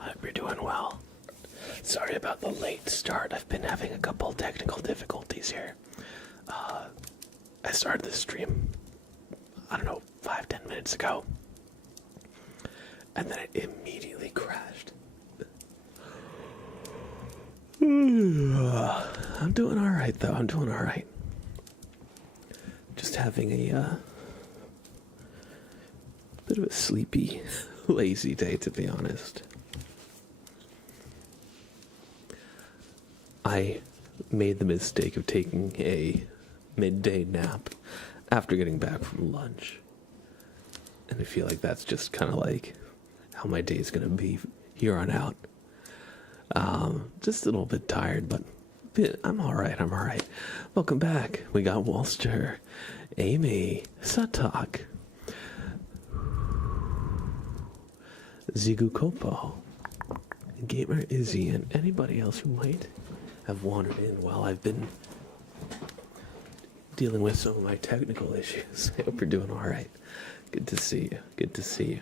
I hope you're doing well. Sorry about the late start. I've been having a couple technical difficulties here. I started this stream, I don't know, 5-10 minutes ago. And then it immediately crashed. I'm doing alright, though. I'm doing alright. Just having a bit of a sleepy, lazy day, to be honest. I made the mistake of taking a midday nap after getting back from lunch. And I feel like that's just kind of like how my day's going to be here on out. Just a little bit tired, but I'm alright, I'm alright. Welcome back. We got Walster, Amy, Satak, Zigu Kopo, Gamer Izzy, and anybody else who might have wandered in while I've been dealing with some of my technical issues. I hope you're doing alright. Good to see you. Good to see you.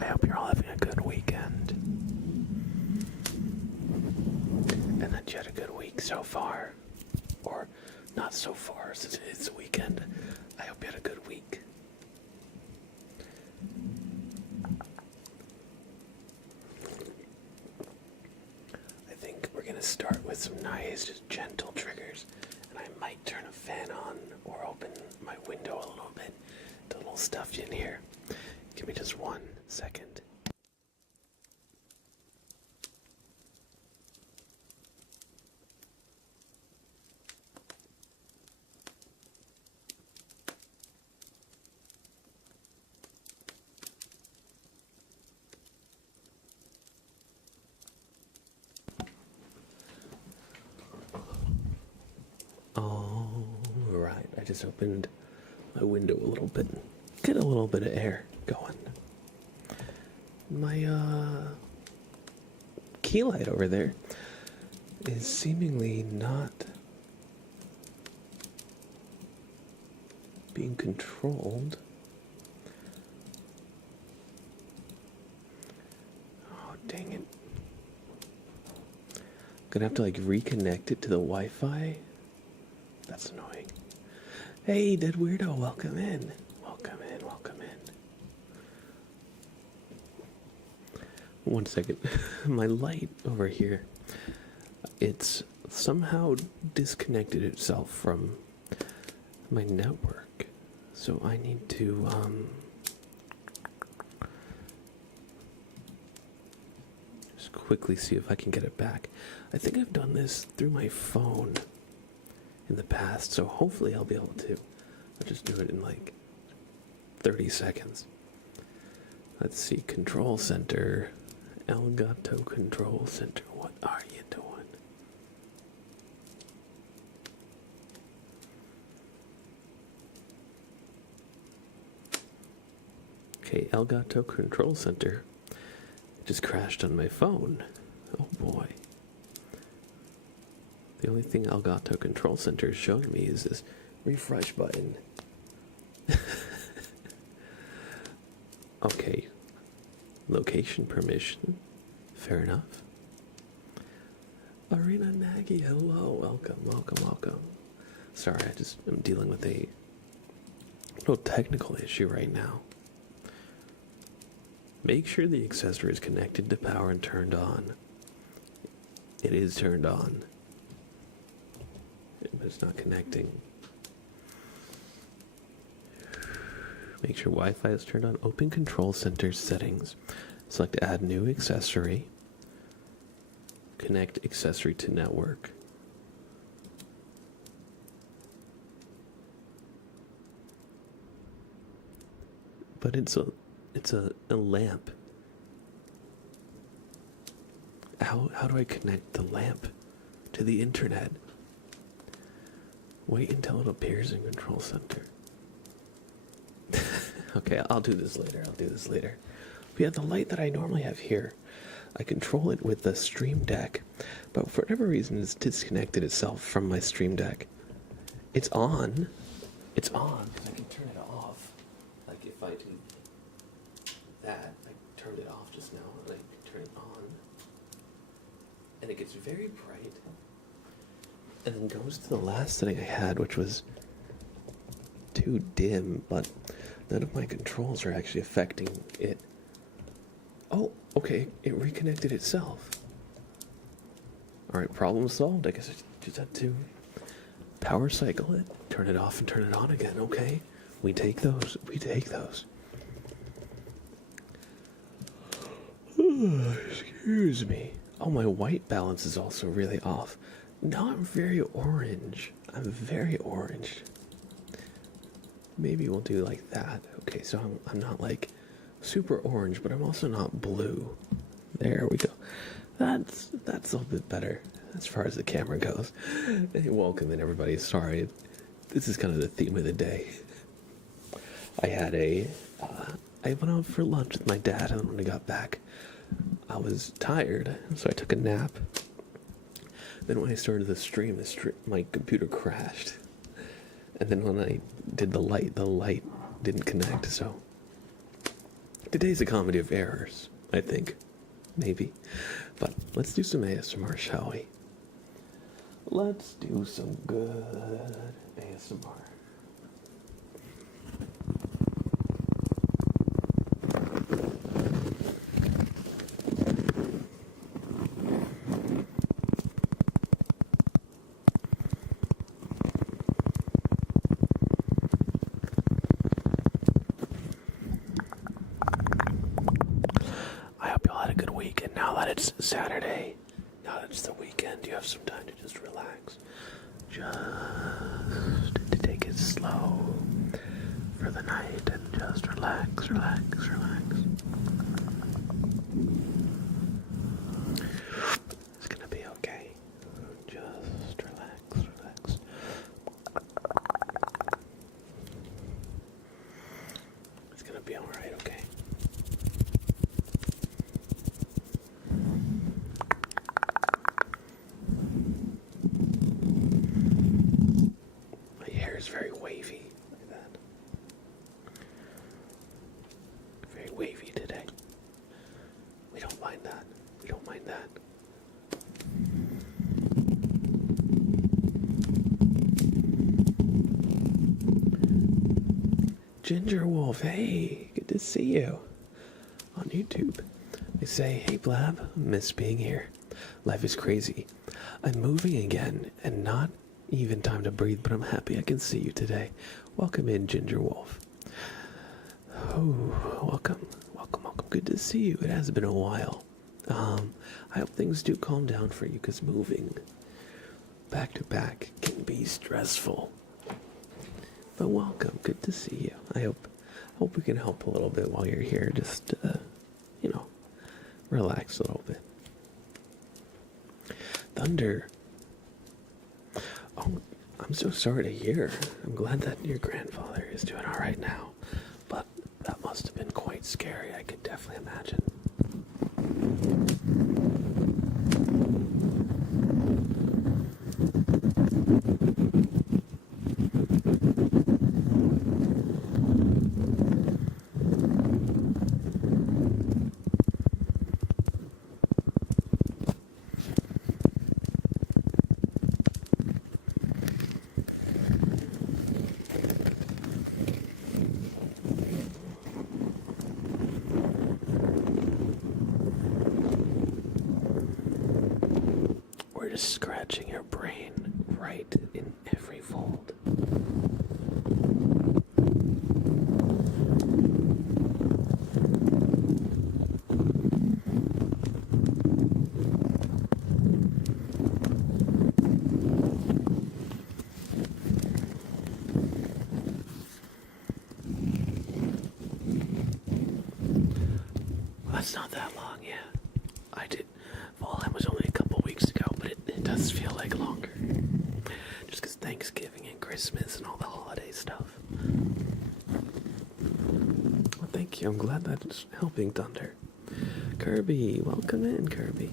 I hope you're all having a good weekend. And that you had a good week so far. Or not so far, since it's a weekend. I hope you had a good week. I think we're going to start with some nice, just gentle triggers. And I might turn a fan on or open my window a little bit. It's a little stuffy in here. Give me just 1 second. Alright, I just opened my window a little bit. Get a little bit of air going. My key light over there is seemingly not being controlled. Oh, dang it. Gonna have to like reconnect it to the Wi-Fi. That's annoying. Hey, Dead Weirdo, welcome in. Welcome in, welcome in. 1 second. My light over here, it's somehow disconnected itself from my network. So I need to, just quickly see if I can get it back. I think I've done this through my phone in the past, so hopefully I'll be able to. I'll just do it in like 30 seconds. Let's see, Control Center, Elgato Control Center, what are you doing? Okay, Elgato Control Center just crashed on my phone. Oh boy. The only thing Elgato Control Center is showing me is this refresh button. Okay. Location permission. Fair enough. Arena Nagy, hello. Welcome, welcome, welcome. Sorry, I'm dealing with a little technical issue right now. Make sure the accessory is connected to power and turned on. It is turned on. But it's not connecting. Make sure Wi-Fi is turned on. Open Control Center settings. Select Add New Accessory. Connect accessory to network. But it's a lamp. How do I connect the lamp to the internet? Wait until it appears in Control Center. Okay, I'll do this later. But yeah, the light that I normally have here, I control it with the Stream Deck, but for whatever reason it's disconnected itself from my Stream Deck. It's on. It's on, because I can turn it off. Like if I do that, I turned it off just now, and I turn it on. And it gets very bright. And then goes to the last setting I had, which was too dim, but none of my controls are actually affecting it. Oh, okay, it reconnected itself. Alright, problem solved. I guess I just had to power cycle it, turn it off and turn it on again. Okay, we take those. Excuse me. Oh, my white balance is also really off. Not very orange. I'm very orange. Maybe we'll do like that. Okay, so I'm not like super orange, but I'm also not blue. There we go. That's a little bit better as far as the camera goes. Hey, welcome in, everybody. Sorry, this is kind of the theme of the day. I had I went out for lunch with my dad, and when I got back, I was tired, so I took a nap. Then when I started the stream, my computer crashed. And then when I did the light didn't connect, so... Today's a comedy of errors, I think. Maybe. But let's do some ASMR, shall we? Let's do some good ASMR. I hope you all had a good week, and now that it's Saturday, now that it's the weekend, you have some time to just relax. Just to take it slow for the night and just relax. It's gonna be okay. Just relax. It's gonna be alright, okay? My hair is very wavy, like that. Very wavy today. We don't mind that. Ginger Wolf, hey, good to see you on YouTube. They say, hey Blab, miss being here. Life is crazy. I'm moving again, and not even time to breathe, but I'm happy I can see you today. Welcome in, Ginger Wolf. Oh, welcome. Good to see you. It has been a while. I hope things do calm down for you, because moving back to back can be stressful. But welcome, good to see you. I hope we can help a little bit while you're here. Just, relax a little bit. Thunder. Oh, I'm so sorry to hear. I'm glad that your grandfather is doing all right now. But that must have been quite scary. I could definitely imagine. We're just scratching your brain right in every fold. That's not that long, yeah. It was only a couple weeks ago, but it does feel like longer. Just because Thanksgiving and Christmas and all the holiday stuff. Thank you. I'm glad that's helping, Thunder. Kirby, welcome in, Kirby.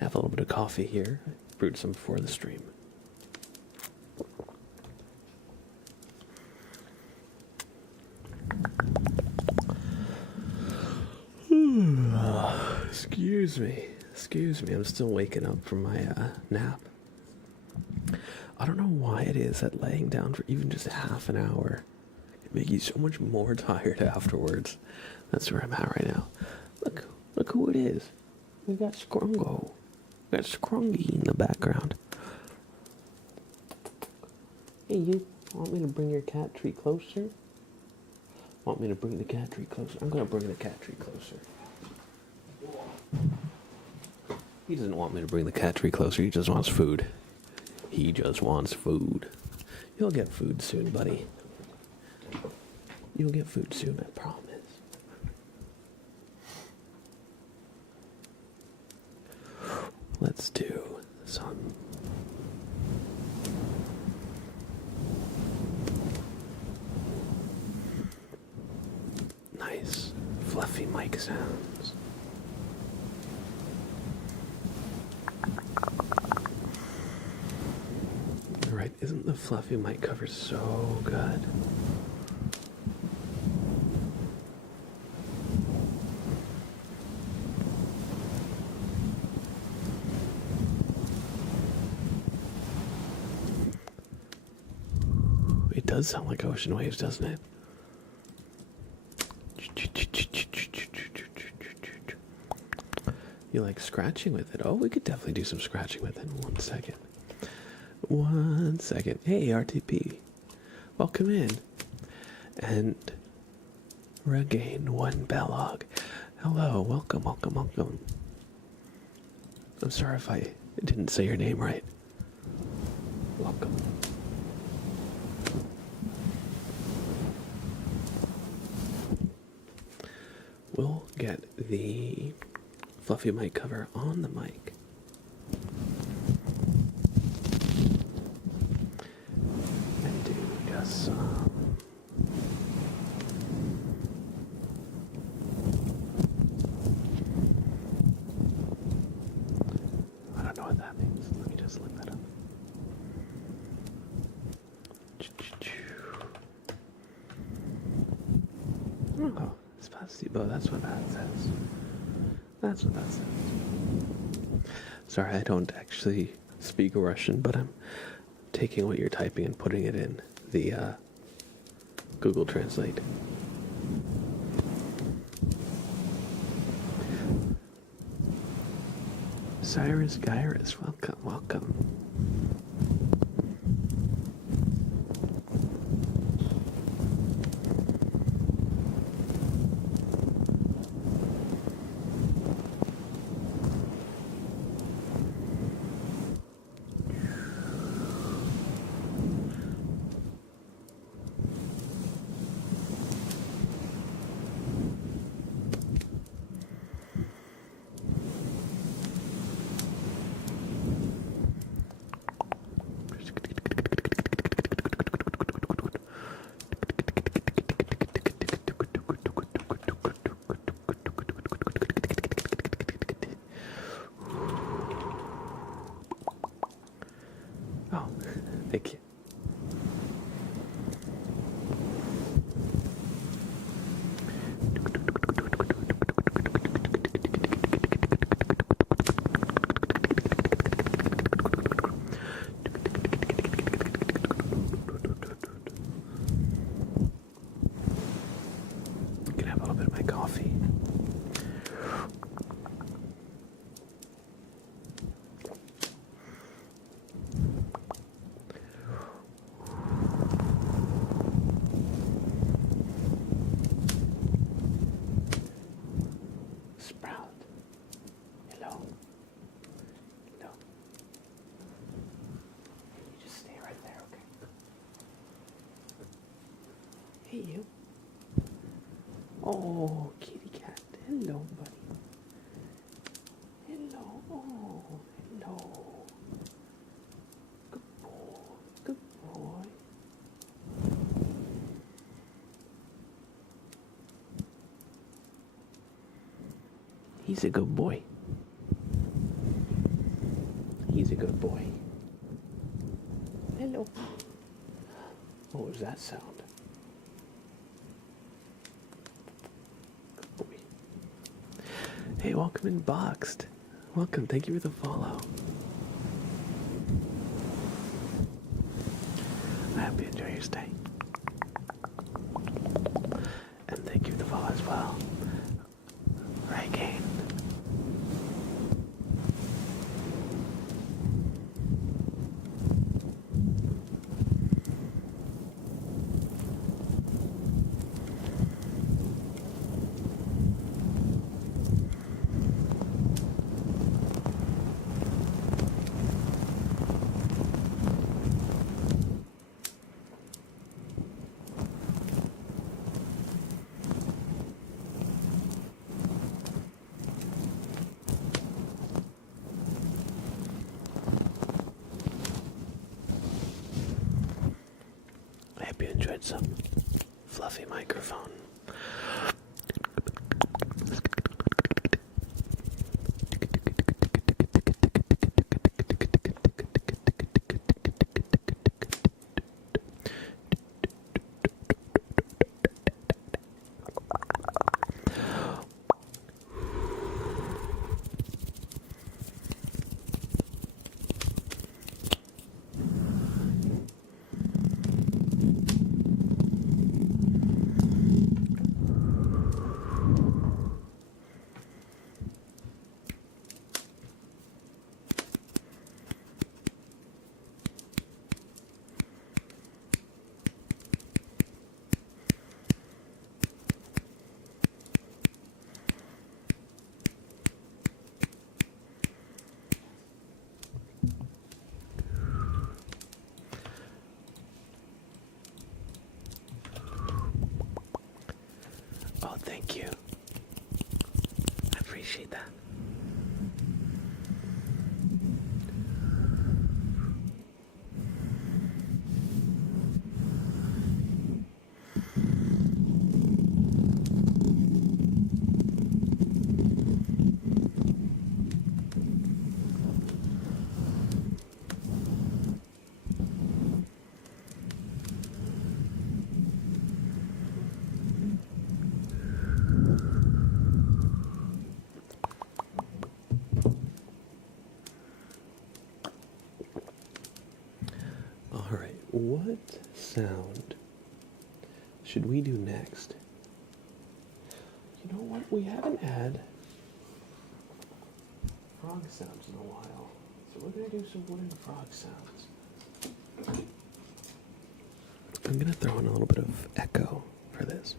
Have a little bit of coffee here. I brewed some before the stream. Excuse me. I'm still waking up from my nap. I don't know why it is that laying down for even just half an hour can make you so much more tired afterwards. That's where I'm at right now. Look who it is. We got Scrungo. We got Scrungy in the background. Hey, you want me to bring your cat tree closer? Want me to bring the cat tree closer? I'm gonna bring the cat tree closer. He doesn't want me to bring the cat tree closer. He just wants food. He just wants food. You'll get food soon, buddy. You'll get food soon, I promise. Let's do some nice fluffy mic sounds. Right, isn't the fluffy mic cover so good? It does sound like ocean waves, doesn't it? You like scratching with it? Oh, we could definitely do some scratching with it in 1 second. 1 second. Hey, RTP. Welcome in. And Regain One Bellog. Hello, welcome. I'm sorry if I didn't say your name right. Welcome. We'll get the fluffy mic cover on the mic. And do just some I don't know what that means. Let me just look that up. Oh, Spasibo, that's what that says. That's what that says. Sorry, I don't actually speak Russian, but I'm taking what you're typing and putting it in the Google Translate. Cyrus Gyrus, welcome. Oh, thank you. Can I have a little bit of my coffee? Sprout. Hello. Hello. You just stay right there, okay? Hey, you. Oh, kitty cat. Hello, buddy. Hello. Oh, hello. Good boy. Good boy. He's a good boy. He's a good boy. Hello. What was that sound? Good boy. Hey, welcome in Boxed. Welcome. Thank you for the follow. I hope you enjoy your stay. And thank you for the follow as well. Right, Kane. I hope you enjoyed some fluffy microphone. Oh, thank you. I appreciate that. Alright, what sound should we do next? You know what? We haven't had frog sounds in a while. So we're going to do some wooden frog sounds. I'm going to throw in a little bit of echo for this.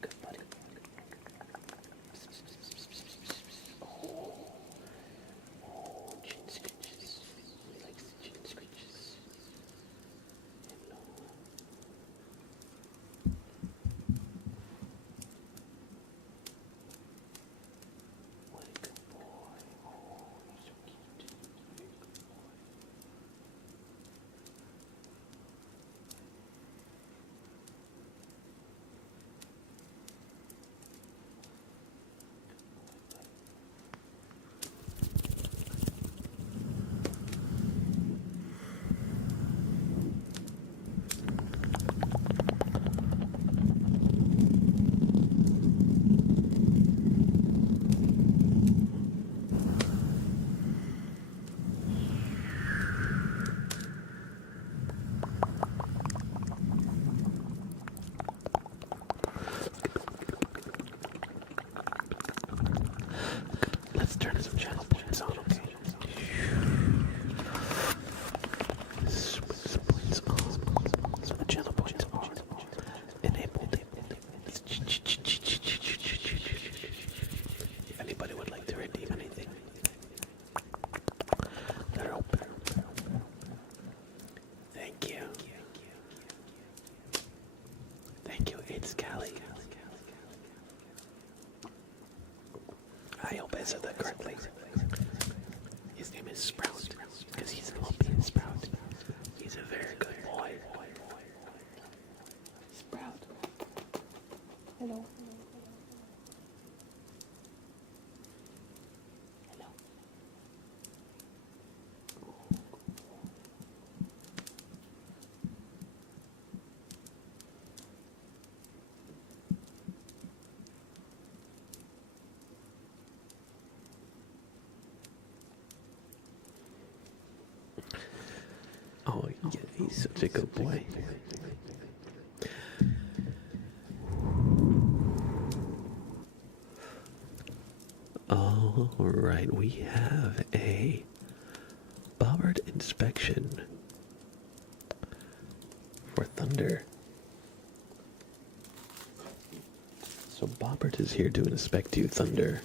good buddy. Oh, chin scratches. He likes the chin scratches. Hello. What a good boy. Oh, you're so cute. Very good boy. Let's turn some channel points on, okay? Switch some points on. So the channel points are enabled. If anybody would like to redeem anything, they're open. Thank you. Thank you, it's Callie. I hope I said that correctly. His name is Sprout, because he's a lumpy Sprout. He's a very good boy. Sprout. Hello. Hello. Oh, yeah, he's such a good boy. All right, we have a Bobbert inspection for Thunder. So Bobbert is here to inspect you, Thunder.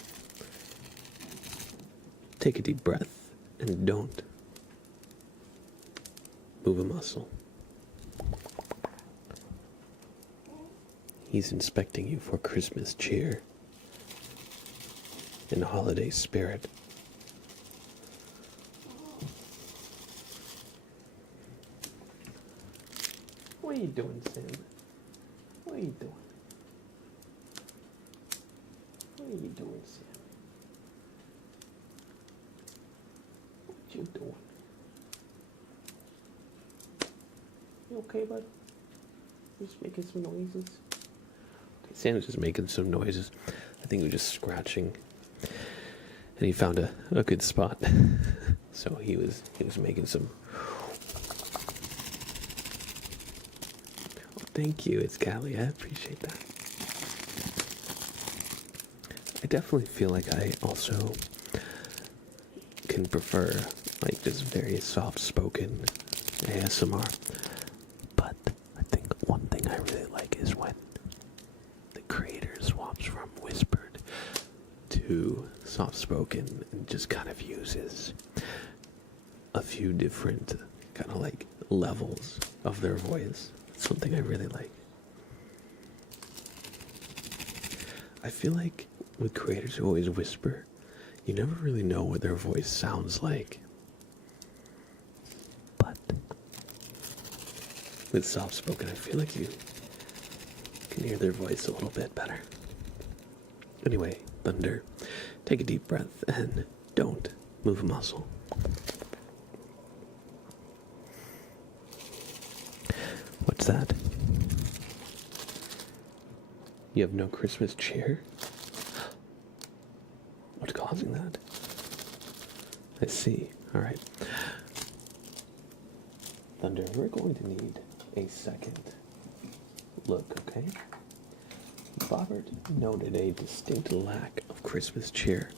Take a deep breath and don't move a muscle. He's inspecting you for Christmas cheer and holiday spirit. What are you doing, Sam? What are you doing? What are you doing, Sam? What you doing? You okay, bud? Just making some noises. Okay, Sam's just making some noises. I think he was just scratching, and he found a good spot. So he was making some. Oh, thank you, it's Callie. I appreciate that. I definitely feel like I also can prefer like just very soft-spoken ASMR. But I think one thing I really like is when the creator swaps from whispered to soft-spoken and just kind of uses a few different kind of like levels of their voice. It's something I really like. I feel like with creators who always whisper, you never really know what their voice sounds like. But with soft-spoken, I feel like you can hear their voice a little bit better. Anyway, Thunder, take a deep breath and don't move a muscle. What's that? You have no Christmas cheer? What's causing that? I see. Alright. Thunder, we're going to need a second look, okay? Bobbert noted a distinct lack of Christmas cheer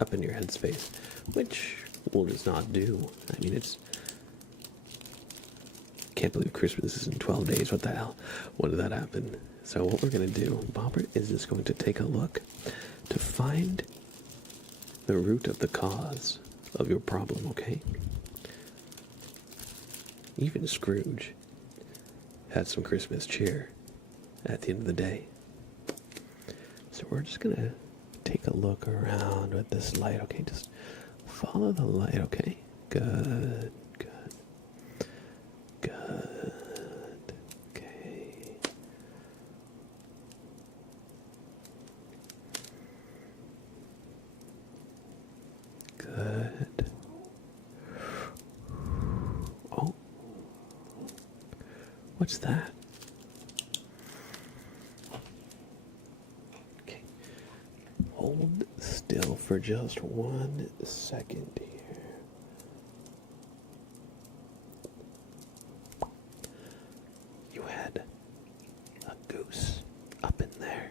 up in your headspace, which we'll just not do. I mean, can't believe Christmas is in 12 days. What the hell? When did that happen? So what we're going to do, Bobbert is just going to take a look to find the root of the cause of your problem, okay? Even Scrooge had some Christmas cheer at the end of the day. So we're just going to take a look around with this light, okay? Just follow the light, okay? Good, good, good. Okay. Good. Oh. What's that? Okay. Hold still for just 1 second here. You had a goose up in there.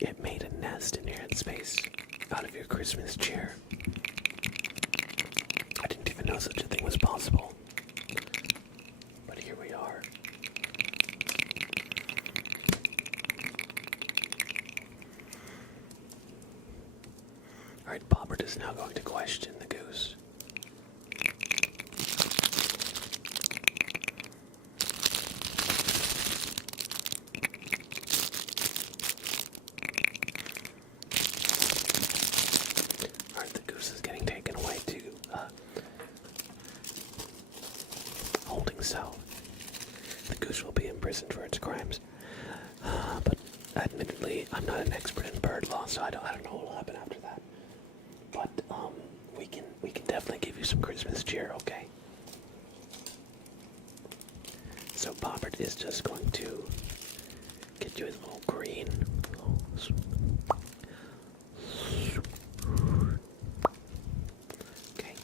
It made a nest in your headspace out of your Christmas cheer. I didn't even know such a thing was possible. But here we are. Alright, Bobbert is now going to question the goose. Alright, the goose is getting taken away to holding cell. The goose will be imprisoned for its crimes. But admittedly, I'm not an expert in bird law, so I don't know what will happen after that. But we can definitely give you some Christmas cheer, okay? So Bobbert is just going to get you a little green. Okay.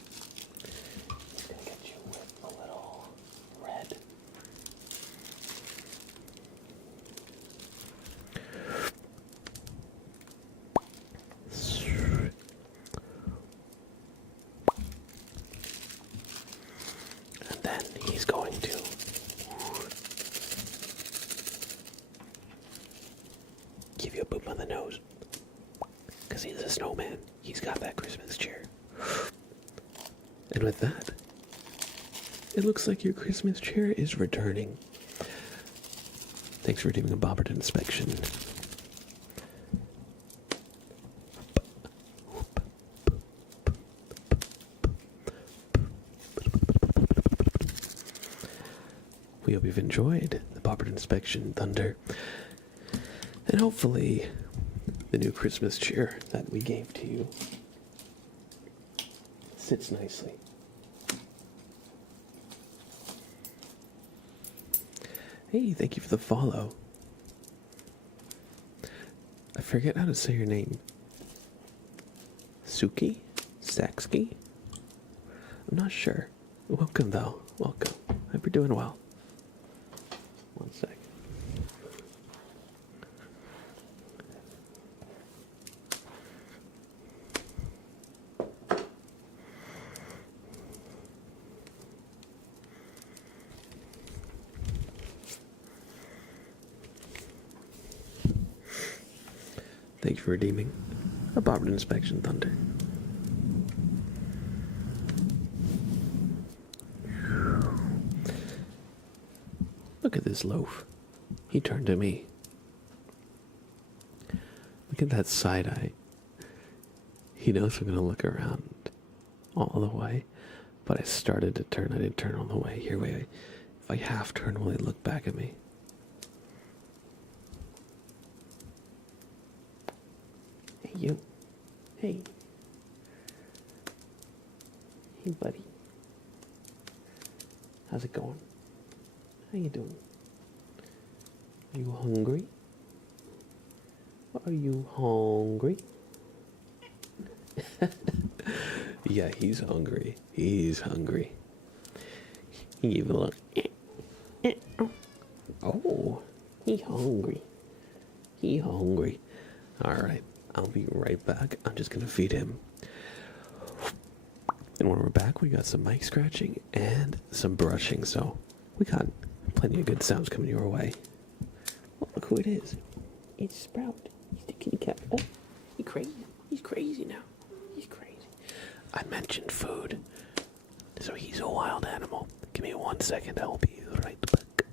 He's gonna get you with a little red. And then he's going to give you a boop on the nose. Because he's a snowman. He's got that Christmas cheer. And with that, it looks like your Christmas cheer is returning. Thanks for doing a Bobbert inspection. We hope you've enjoyed the Bobbert inspection, Thunder. And hopefully, the new Christmas cheer that we gave to you sits nicely. Hey, thank you for the follow. I forget how to say your name. Suki? Saksky? I'm not sure. Welcome, though. Welcome. Hope you're doing well. 1 sec. Thanks for redeeming a Bobbert inspection, Thunder. Look at this loaf. He turned to me. Look at that side eye. He knows I'm going to look around all the way, but I started to turn. I didn't turn all the way. Here, wait. If I half turn, will he look back at me? Hey, you. Hey. Hey, buddy. How's it going? How you doing? Are you hungry? Are you hungry? Yeah, he's hungry. He's hungry. He gave a little... Oh, he hungry. He hungry. Alright, I'll be right back. I'm just gonna feed him. And when we're back, we got some mic scratching and some brushing, so we got plenty of good sounds coming your way. Well, look who it is. It's Sprout. He's the kitty cat. Oh, he's crazy. He's crazy now. He's crazy. I mentioned food, so he's a wild animal. Give me 1 second, I'll be right back.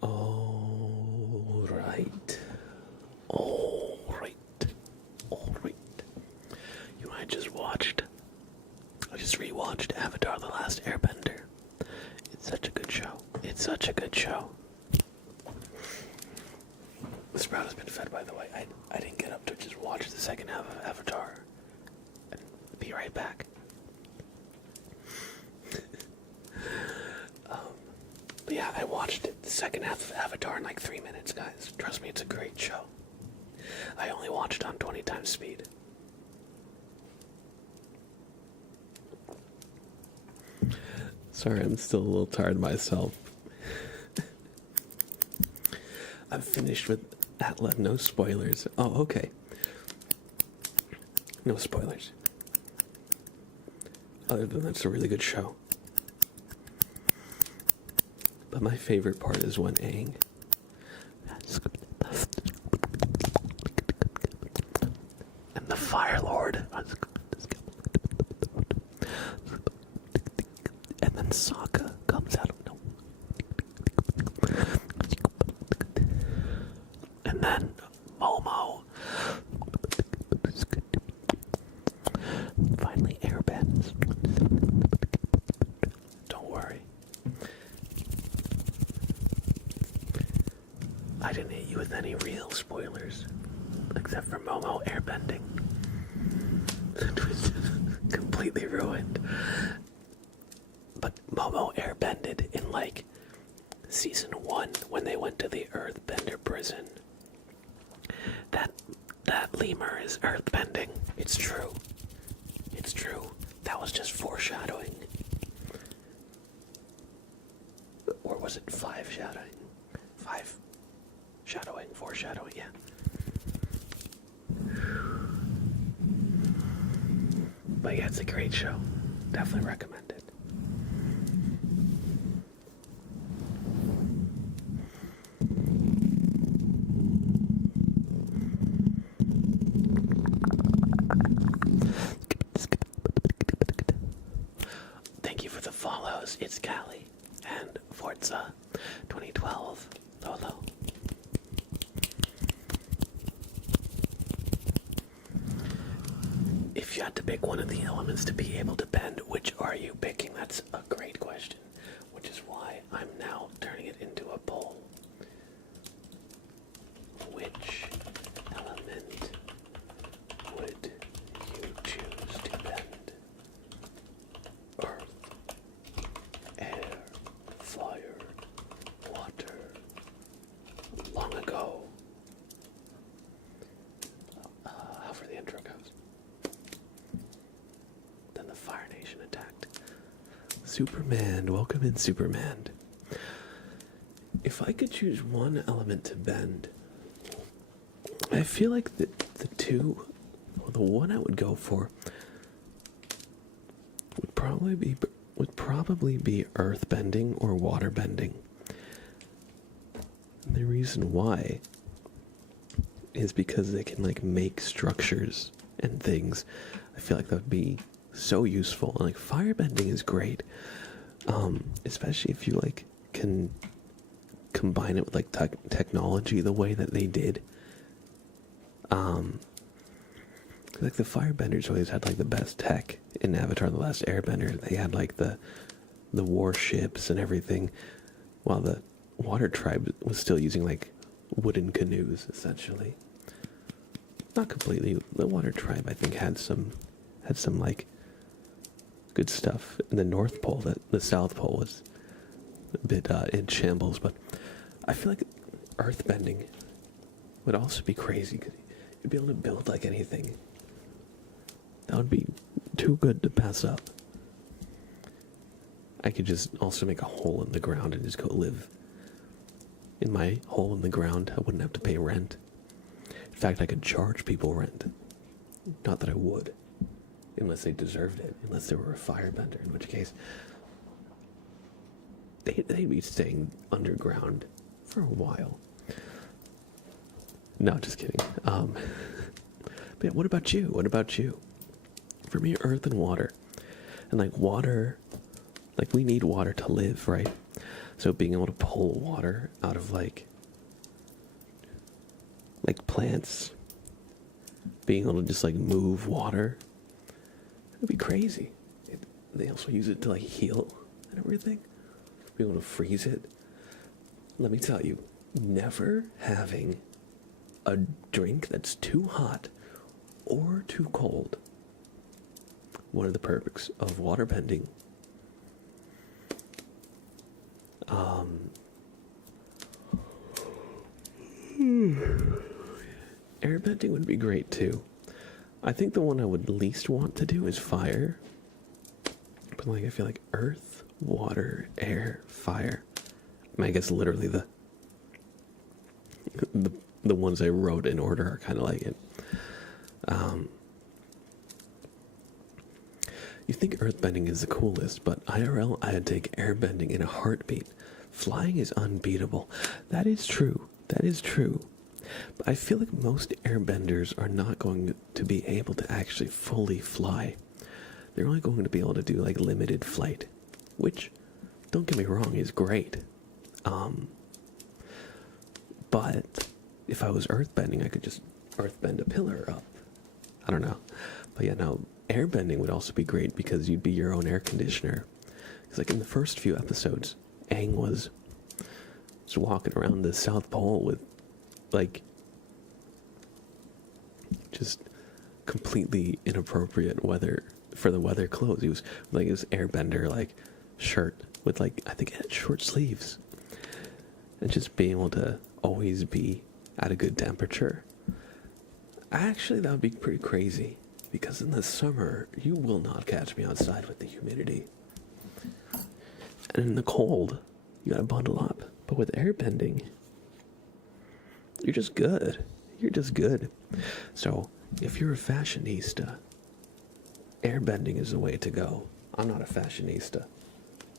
All right. All right. All right. You know, I just rewatched Avatar: The Last Airbender. It's such a good show. It's such a good show. The sprout has been fed, by the way. I didn't get up to just watch the second half of Avatar. And be right back. But yeah, I watched the second half of Avatar in like 3 minutes, guys. Trust me, it's a great show. I only watched on 20 times speed. Sorry, I'm still a little tired myself. I've finished with Atla, no spoilers. Oh, okay. No spoilers. Other than that's a really good show. But my favorite part is when Aang and the Fire Lord, and then Sokka comes out of nowhere, and then Momo finally airbends. Don't worry. I didn't hit you with any real spoilers, except for Momo airbending. It was completely ruined. But Momo airbended in like season 1 when they went to the Earthbender prison. That lemur is earthbending. It's true. It's true. That was just foreshadowing. Or was it 5 shadowing? 5 shadowing, foreshadowing, yeah. But yeah, it's a great show. Definitely recommend it. it's Callie, and Forza 2012. Hello. If you had to pick one of the elements to be able to bend, which are you picking? That's a great question, which is why I'm now turning it into a poll. Which element would you choose to bend? Earth, air, fire, water. Long ago. However the intro goes. Then the Fire Nation attacked. Superman, welcome in, Superman. If I could choose one element to bend, I feel like the one I would go for would probably be earth bending or water bending. And the reason why is because they can like make structures and things. I feel like that would be so useful. And like fire bending is great, especially if you like can combine it with like technology the way that they did. Like the firebenders always had like the best tech in Avatar: The Last Airbender. They had like the warships and everything, while the water tribe was still using like wooden canoes essentially. Not completely. The water tribe I think had some like good stuff in the North Pole. That the South Pole was a bit in shambles, but I feel like earthbending would also be crazy because you'd be able to build like anything. That would be too good to pass up. I could just also make a hole in the ground and just go live in my hole in the ground. I wouldn't have to pay rent. In fact, I could charge people rent. Not that I would, unless they deserved it, unless they were a firebender, in which case they'd be staying underground for a while. No, just kidding. But yeah, what about you? What about you? For me, earth and water. And like water, like we need water to live, right? So being able to pull water out of like plants, being able to just like move water, it would be crazy. They also use it to like heal and everything. Be able to freeze it. Let me tell you, never having a drink that's too hot or too cold. One of the perks of water bending. Airbending would be great too. I think the one I would least want to do is fire. But like I feel like earth, water, air, fire. I guess literally the ones I wrote in order are kind of like it. You think earthbending is the coolest, but IRL, I'd take airbending in a heartbeat. Flying is unbeatable. That is true. That is true. But I feel like most airbenders are not going to be able to actually fully fly. They're only going to be able to do like limited flight, which, don't get me wrong, is great. But if I was earthbending, I could just earthbend a pillar up. I don't know. But yeah, no, airbending would also be great because you'd be your own air conditioner. Because like in the first few episodes, Aang was just walking around the South Pole with like just completely inappropriate weather for the weather clothes. He was like his airbender like shirt with like I think it had short sleeves. And just being able to always be at a good temperature. Actually, that would be pretty crazy. Because in the summer, you will not catch me outside with the humidity. And in the cold, you gotta bundle up. But with airbending, you're just good. You're just good. So, if you're a fashionista, airbending is the way to go. I'm not a fashionista.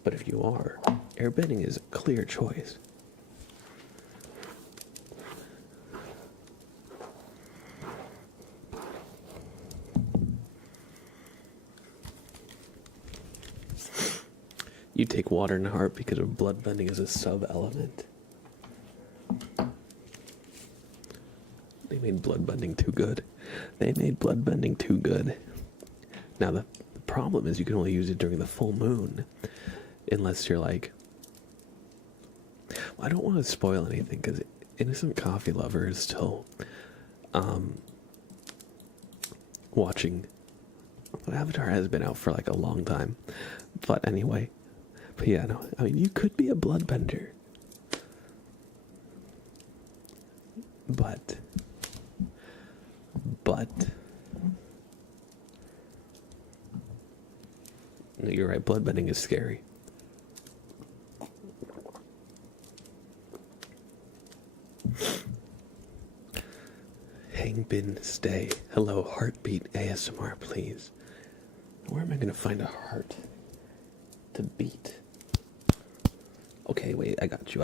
But if you are, airbending is a clear choice. You take water and heart because of bloodbending as a sub-element. They made bloodbending too good. They made bloodbending too good. Now the problem is you can only use it during the full moon. Unless you're like... Well, I don't want to spoil anything because Innocent Coffee Lover is still watching. Avatar has been out for like a long time. But anyway. But yeah, no. I mean, you could be a bloodbender. But... No, you're right. Bloodbending is scary. Hangbin stay. Hello, heartbeat ASMR, please. Where am I going to find a heart to beat? Okay, wait. I got you.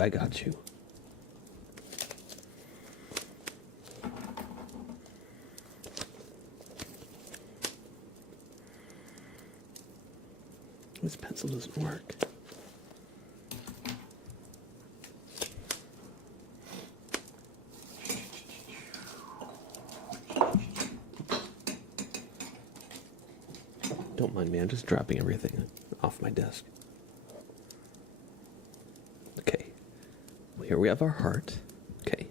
This pencil doesn't work. Don't mind me, I'm just dropping everything off my desk. Okay. Well, here we have our heart. Okay.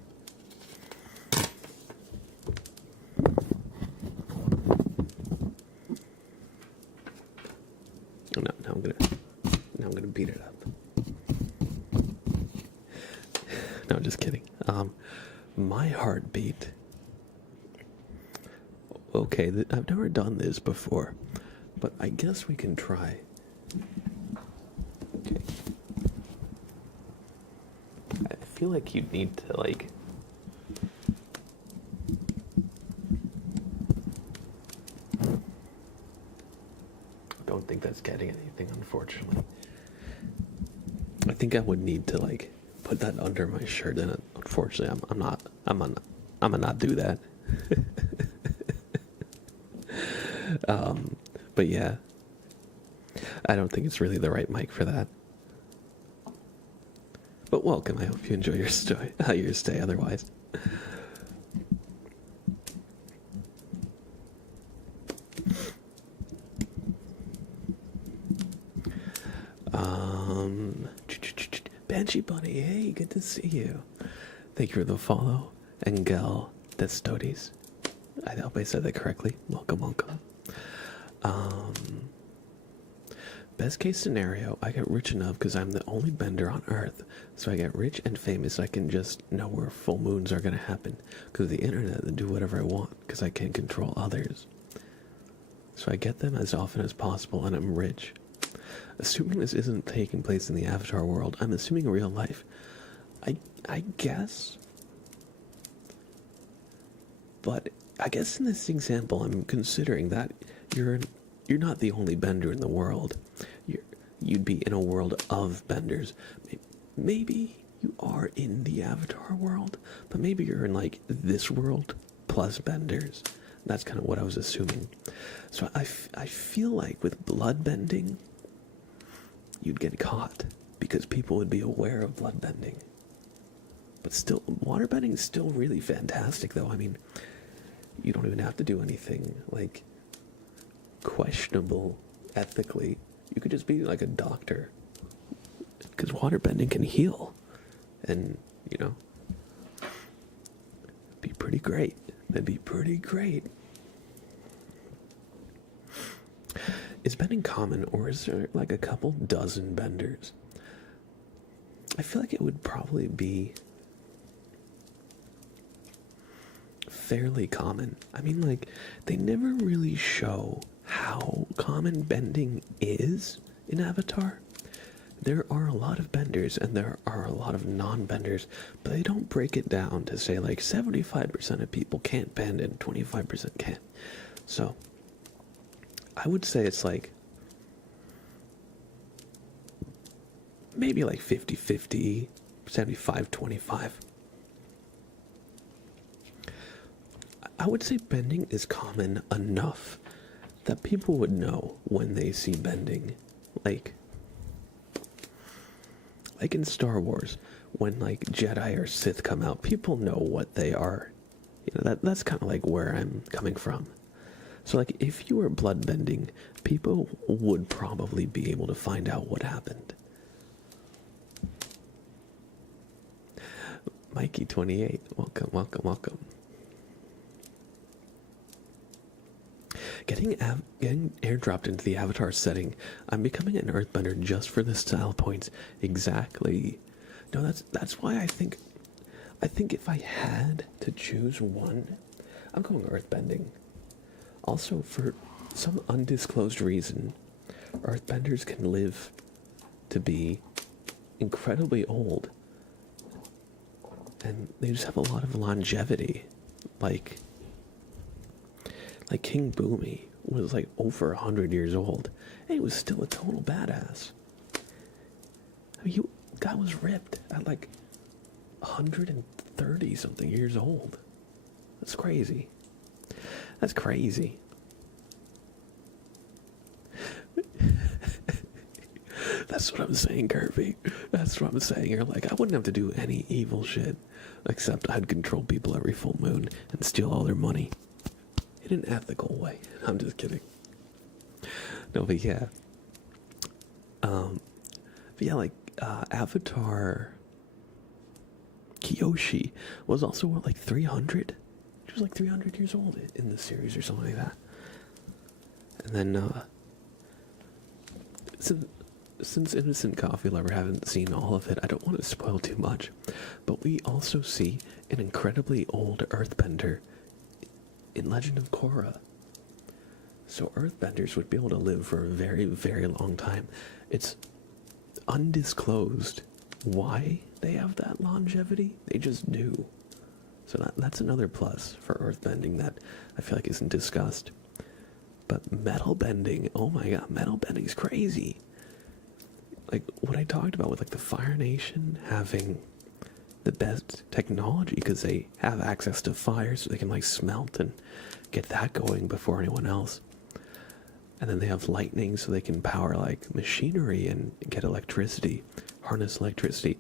Oh no, now I'm gonna beat it up. No, just kidding. My heartbeat. Okay, I've never done this before, but I guess we can try. Okay. I feel like you'd need to like... Don't think that's getting anything, unfortunately. I think I would need to like put that under my shirt, and unfortunately, I'm gonna not do that. But yeah, I don't think it's really the right mic for that. But welcome. I hope you enjoy your stay. Otherwise. Banshee Bunny, hey, good to see you. Thank you for the follow. Engel Destodes. I hope I said that correctly. Welcome. Best case scenario, I get rich enough because I'm the only bender on Earth. So I get rich and famous, I can just know where full moons are going to happen. Because of the internet, and do whatever I want, because I can't control others. So I get them as often as possible, and I'm rich. Assuming this isn't taking place in the Avatar world, I'm assuming real life. I guess. But I guess in this example, I'm considering that you're not the only bender in the world. You'd be in a world of benders. Maybe you are in the Avatar world, but maybe you're in like this world plus benders. That's kind of what I was assuming. So I feel like with bloodbending, you'd get caught because people would be aware of bloodbending. But still, waterbending is still really fantastic, though. I mean, you don't even have to do anything like questionable ethically. You could just be like a doctor, because waterbending can heal, and be pretty great. That'd be pretty great. Is bending common, or is there like a couple dozen benders? I feel like it would probably be fairly common. I mean, like, they never really show how common bending is in Avatar. There are a lot of benders and there are a lot of non-benders, but they don't break it down to say like 75% of people can't bend and 25% can. So I would say it's like maybe like 50-50, 75-25. I would say bending is common enough that people would know when they see bending. Like, like in Star Wars, when like Jedi or Sith come out, people know what they are. That's kind of like where I'm coming from. So like if you were bloodbending, people would probably be able to find out what happened. Mikey28, welcome, welcome, welcome. Getting airdropped into the avatar setting, I'm becoming an earthbender just for the style points. Exactly. No, that's why I think if I had to choose one, I'm going earthbending. Also, for some undisclosed reason, earthbenders can live to be incredibly old. And they just have a lot of longevity. Like King Boomy was like over 100 years old, and he was still a total badass. I mean, guy was ripped at like 130 something years old. That's crazy. That's crazy. That's what I'm saying, Kirby. That's what I'm saying. You're like, I wouldn't have to do any evil shit, except I'd control people every full moon and steal all their money. In an ethical way. I'm just kidding. No, but yeah. Avatar Kyoshi was also, what, like 300? She was like 300 years old in the series or something like that. And then, since Innocent Coffee Lover haven't seen all of it, I don't want to spoil too much. But we also see an incredibly old earthbender in Legend of Korra. So earthbenders would be able to live for a very, very long time. It's undisclosed why they have that longevity. They just do. So that's another plus for earthbending that I feel like isn't discussed. But metal bending, oh my god, metal bending's crazy. Like what I talked about with like the Fire Nation having the best technology because they have access to fire, so they can like smelt and get that going before anyone else. And then they have lightning, so they can power like machinery and get electricity, harness electricity.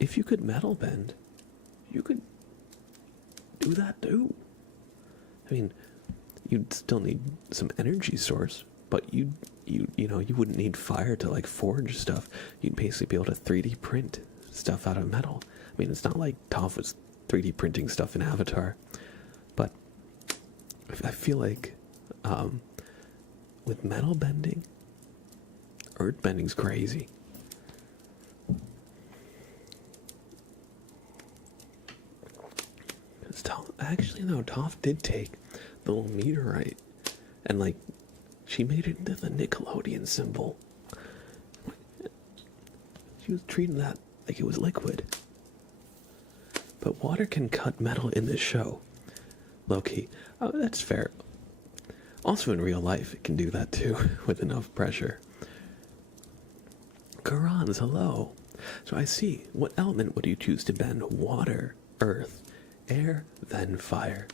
If you could metal bend, you could do that too. I mean, you'd still need some energy source, but you wouldn't need fire to like forge stuff. You'd basically be able to 3D print stuff out of metal. I mean, it's not like Toph was 3D printing stuff in Avatar, but I feel like with metal bending, earth bending's crazy. Actually, no, Toph did take the little meteorite and like she made it into the Nickelodeon symbol. She was treating that like it was liquid. But water can cut metal in this show. Low-key. Oh, that's fair. Also in real life, it can do that too, with enough pressure. Karans, hello. So I see. What element would you choose to bend? Water, earth, air, then fire.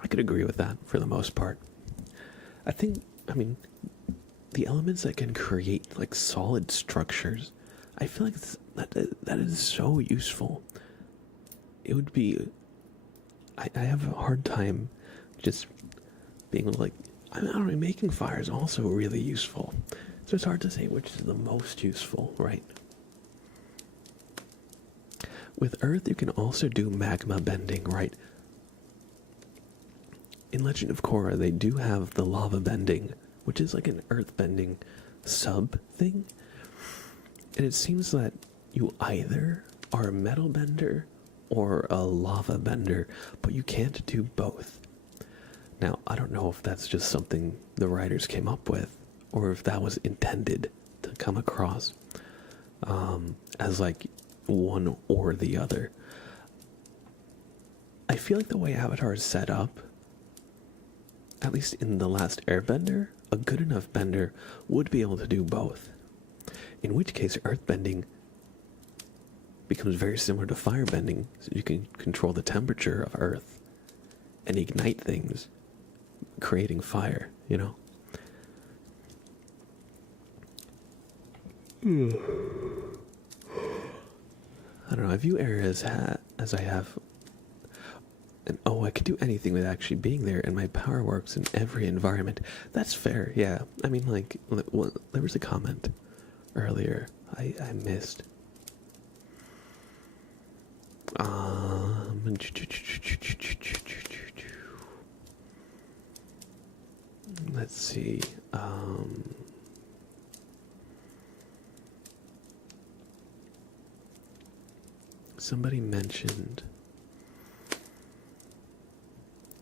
I could agree with that for the most part. I mean, the elements that can create like solid structures, I feel like that is so useful. It would be, I have a hard time just being able to like, I don't know, making fire is also really useful. So it's hard to say which is the most useful, right? With earth, you can also do magma bending, right? In Legend of Korra, they do have the lava bending, which is like an earth bending sub thing. And it seems that you either are a metal bender or a lava bender, but you can't do both. Now, I don't know if that's just something the writers came up with, or if that was intended to come across as like one or the other. I feel like the way Avatar is set up, at least in The Last Airbender, a good enough bender would be able to do both. In which case, earthbending becomes very similar to firebending, so you can control the temperature of earth and ignite things, creating fire, you know? I don't know. I view air as I have. And oh, I can do anything with actually being there, and my power works in every environment. That's fair, yeah. I mean, like, there was a comment earlier I missed. Let's see. Somebody mentioned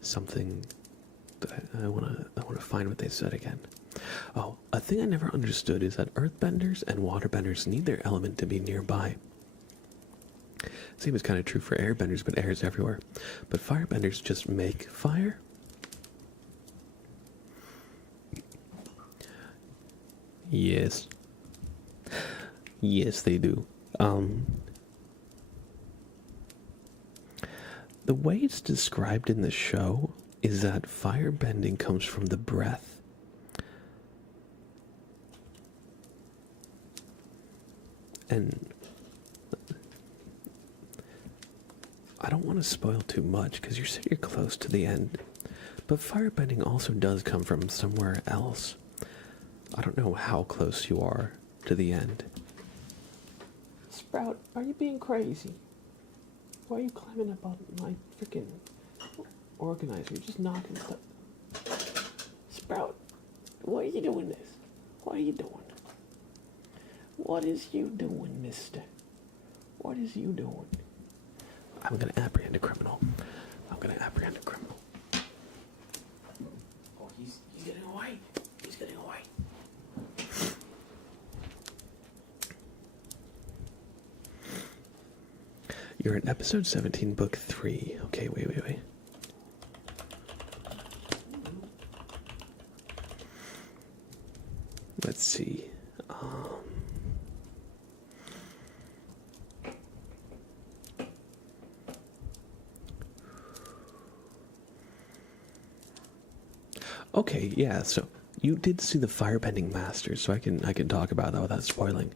something that I wanna find what they said again. Oh, a thing I never understood is that earthbenders and waterbenders need their element to be nearby. Same is kind of true for airbenders, but air is everywhere. But firebenders just make fire? Yes. Yes, they do. The way it's described in the show is that firebending comes from the breath. And I don't want to spoil too much because you're close to the end. But firebending also does come from somewhere else. I don't know how close you are to the end. Sprout, are you being crazy? Why are you climbing up on my freaking organizer? You're just knocking stuff. Sprout, why are you doing this? What are you doing? What is you doing, mister? What is you doing? I'm gonna apprehend a criminal. I'm gonna apprehend a criminal. Oh, he's getting away. He's getting away. You're in episode 17, book 3. Okay, wait. Let's see. Okay, yeah, so you did see the Firebending Masters, so I can talk about that without spoiling.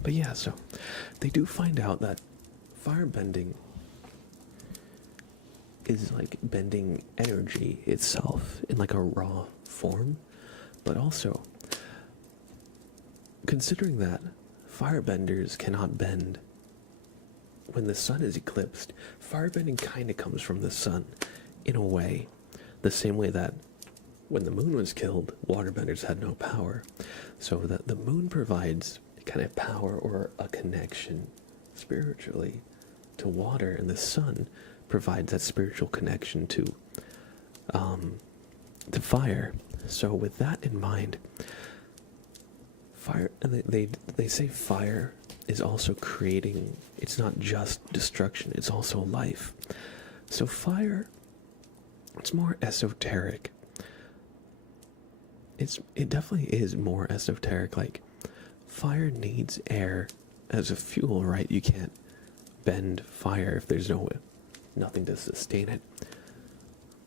But yeah, so they do find out that firebending is like bending energy itself in like a raw form, but also considering that firebenders cannot bend when the sun is eclipsed, firebending kind of comes from the sun in a way, the same way that when the moon was killed, waterbenders had no power. So that the moon provides kind of power or a connection spiritually to water, and the sun provides that spiritual connection to fire. So with that in mind, fire, and they say fire is also creating, it's not just destruction, it's also life. So fire, it's more esoteric. It definitely is more esoteric. Like, fire needs air as a fuel, right? You can't bend fire if there's nothing to sustain it.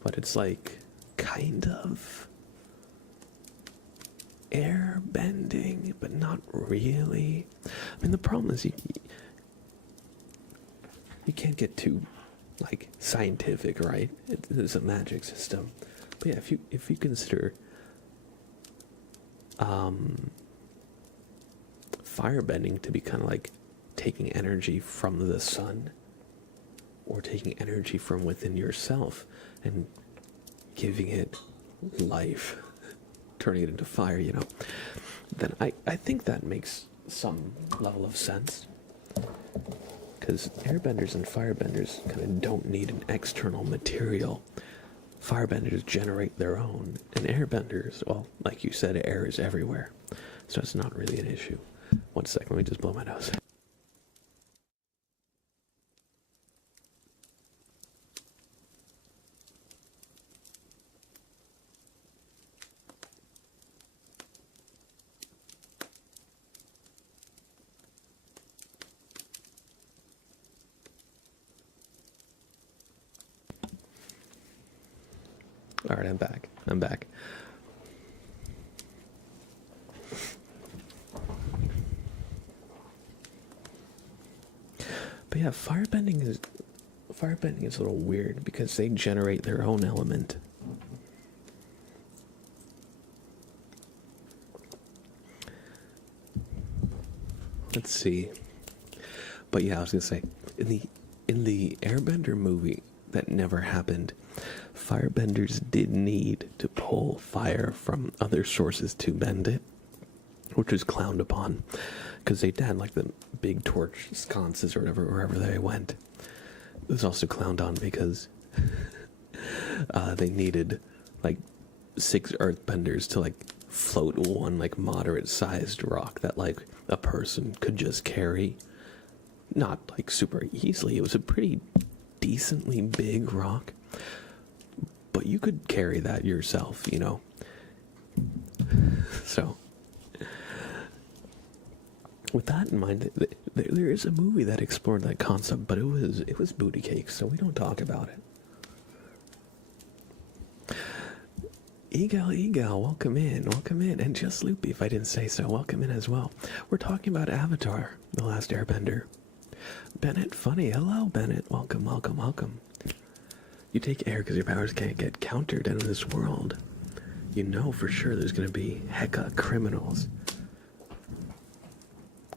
But it's like kind of air bending, but not really. I mean, the problem is you can't get too like scientific, right? It's a magic system. But yeah, if you consider firebending to be kind of like taking energy from the sun, or taking energy from within yourself and giving it life, turning it into fire, then I think that makes some level of sense. Because airbenders and firebenders kind of don't need an external material. Firebenders generate their own, and airbenders, well, like you said, air is everywhere. So it's not really an issue. 1 second, let me just blow my nose. Alright, I'm back. But yeah, firebending is a little weird because they generate their own element. Let's see. But yeah, I was gonna say, in the Airbender movie that never happened, firebenders did need to pull fire from other sources to bend it, which was clowned upon because they had like the big torch sconces or whatever wherever they went. It was also clowned on because they needed like 6 earthbenders to like float one like moderate sized rock that like a person could just carry, not like super easily. It was a pretty decently big rock, but you could carry that yourself, you know. So with that in mind, there is a movie that explored that concept, but it was booty cakes, so we don't talk about it. Egal, welcome in, and just Loopy, if I didn't say so, welcome in as well. We're talking about Avatar, The Last Airbender. Bennett, funny, hello Bennett, welcome. You take air because your powers can't get countered in this world. You know for sure there's gonna be hecka criminals.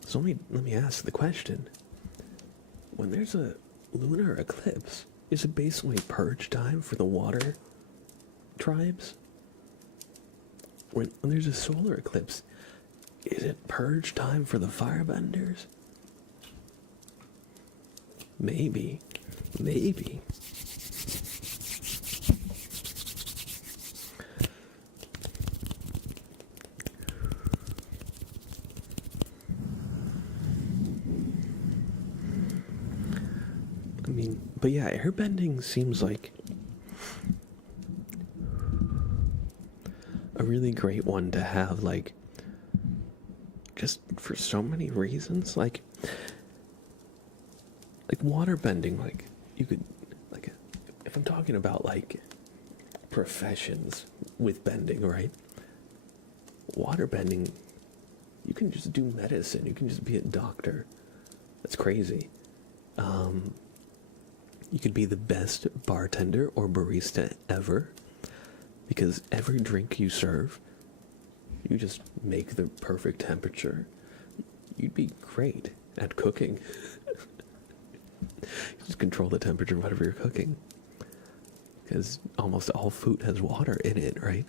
So let me ask the question. When there's a lunar eclipse, is it basically purge time for the water tribes? When there's a solar eclipse, is it purge time for the firebenders? Maybe. I mean, but yeah, airbending seems like a really great one to have, like, just for so many reasons. Like water bending, like, you could, like, if I'm talking about, like, professions with bending, right? Water bending, you can just do medicine, you can just be a doctor. That's crazy. You could be the best bartender or barista ever, because every drink you serve, you just make the perfect temperature. You'd be great at cooking. You just control the temperature of whatever you're cooking, because almost all food has water in it, right?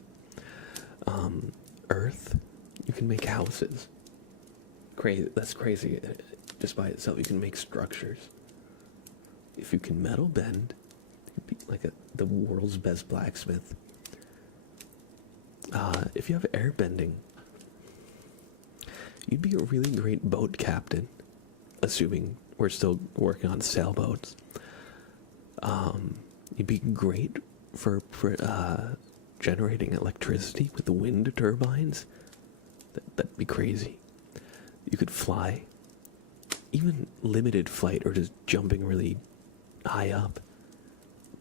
Earth, you can make houses. Crazy. That's crazy. Just by itself, you can make structures. If you can metal bend, you'd be like the world's best blacksmith. If you have air bending, you'd be a really great boat captain, assuming we're still working on sailboats. You'd be great for generating electricity with the wind turbines. That'd be crazy. You could fly, even limited flight or just jumping really high up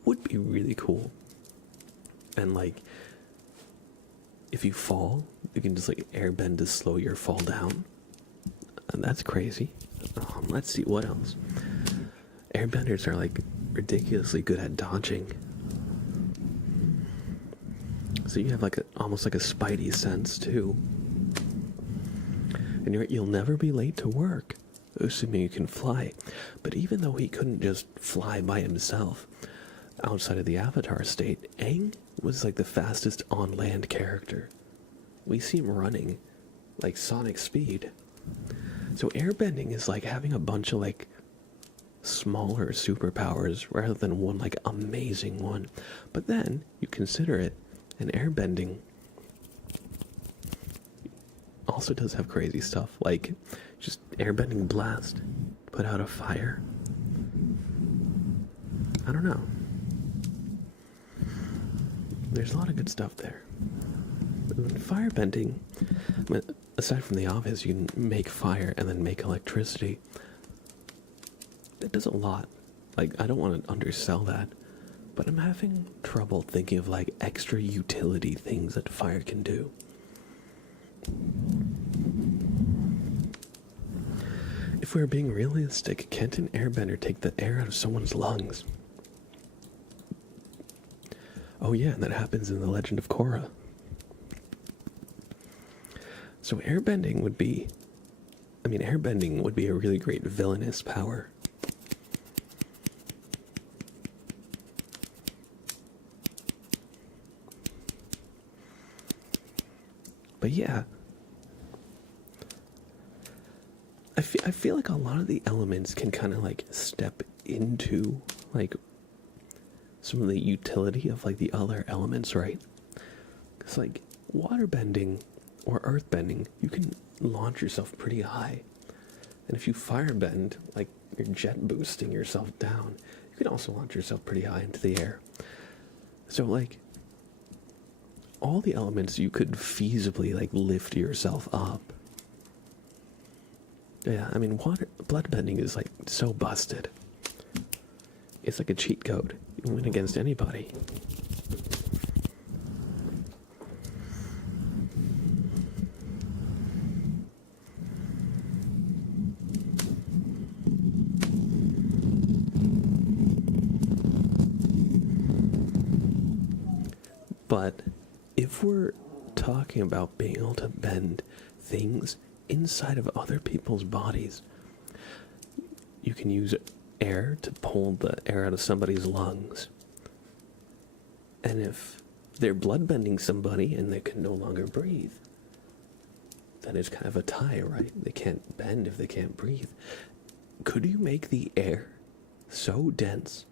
would be really cool. And like, if you fall, you can just like airbend to slow your fall down. And that's crazy. Let's see what else. Airbenders are like ridiculously good at dodging. So you have like almost like a spidey sense too. And you'll never be late to work, assuming you can fly. But even though he couldn't just fly by himself outside of the Avatar state, Aang was like the fastest on-land character. We see him running like sonic speed. So airbending is like having a bunch of like smaller superpowers rather than one like amazing one. But then you consider it, and airbending also does have crazy stuff, like just airbending blast, put out a fire. I don't know. There's a lot of good stuff there. Firebending, aside from the obvious, you can make fire and then make electricity. That does a lot. Like, I don't want to undersell that, but I'm having trouble thinking of like extra utility things that fire can do. if we're being realistic, can't an airbender take the air out of someone's lungs? Oh yeah, and that happens in The Legend of Korra. So airbending would be a really great villainous power. But yeah, I feel like a lot of the elements can kind of like step into like some of the utility of like the other elements, right? Because like water bending or earth bending, you can launch yourself pretty high. And if you fire bend, like you're jet boosting yourself down, you can also launch yourself pretty high into the air. So like all the elements you could feasibly like lift yourself up. Yeah, I mean blood bending is like so busted. It's like a cheat code. You can win against anybody. But if we're talking about being able to bend things inside of other people's bodies, you can use air to pull the air out of somebody's lungs. And if they're blood bending somebody and they can no longer breathe, then it's kind of a tie, right? They can't bend if they can't breathe. Could you make the air so dense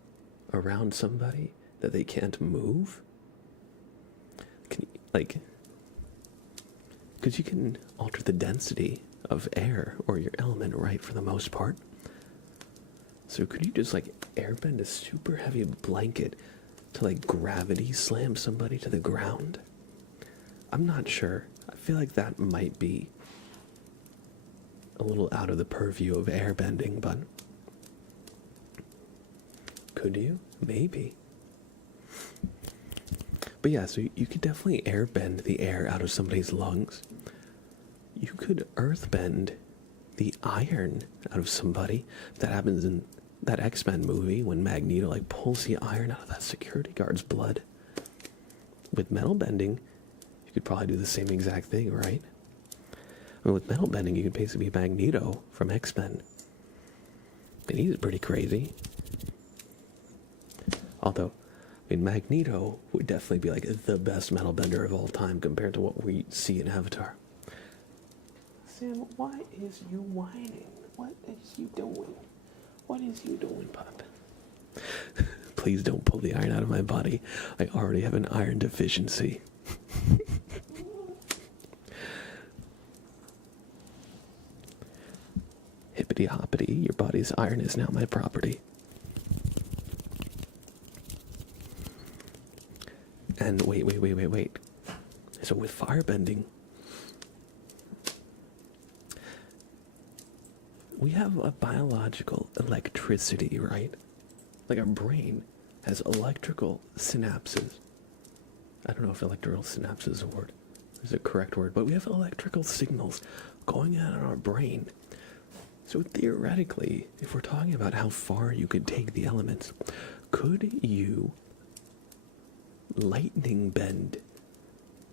around somebody that they can't move? Because you can alter the density of air or your element, right, for the most part. So could you just like airbend a super heavy blanket to like gravity slam somebody to the ground? I'm not sure. I feel like that might be a little out of the purview of airbending, but could you? Maybe. But yeah, so you could definitely airbend the air out of somebody's lungs. You could earthbend the iron out of somebody. That happens in that X-Men movie when Magneto like pulls the iron out of that security guard's blood. With metal bending, you could probably do the same exact thing, right? I mean, with metal bending, you could basically be Magneto from X-Men. And he's pretty crazy. Although, I mean, Magneto would definitely be like the best metal bender of all time compared to what we see in Avatar. Sam, why is you whining? What is you doing? What is you doing, pup? Please don't pull the iron out of my body. I already have an iron deficiency. Hippity hoppity, your body's iron is now my property. And wait. So with firebending, we have a biological electricity, right? Like our brain has electrical synapses. I don't know if electrical synapse is a word. Is a correct word, but we have electrical signals going out in our brain. So theoretically, if we're talking about how far you could take the elements, could you lightning bend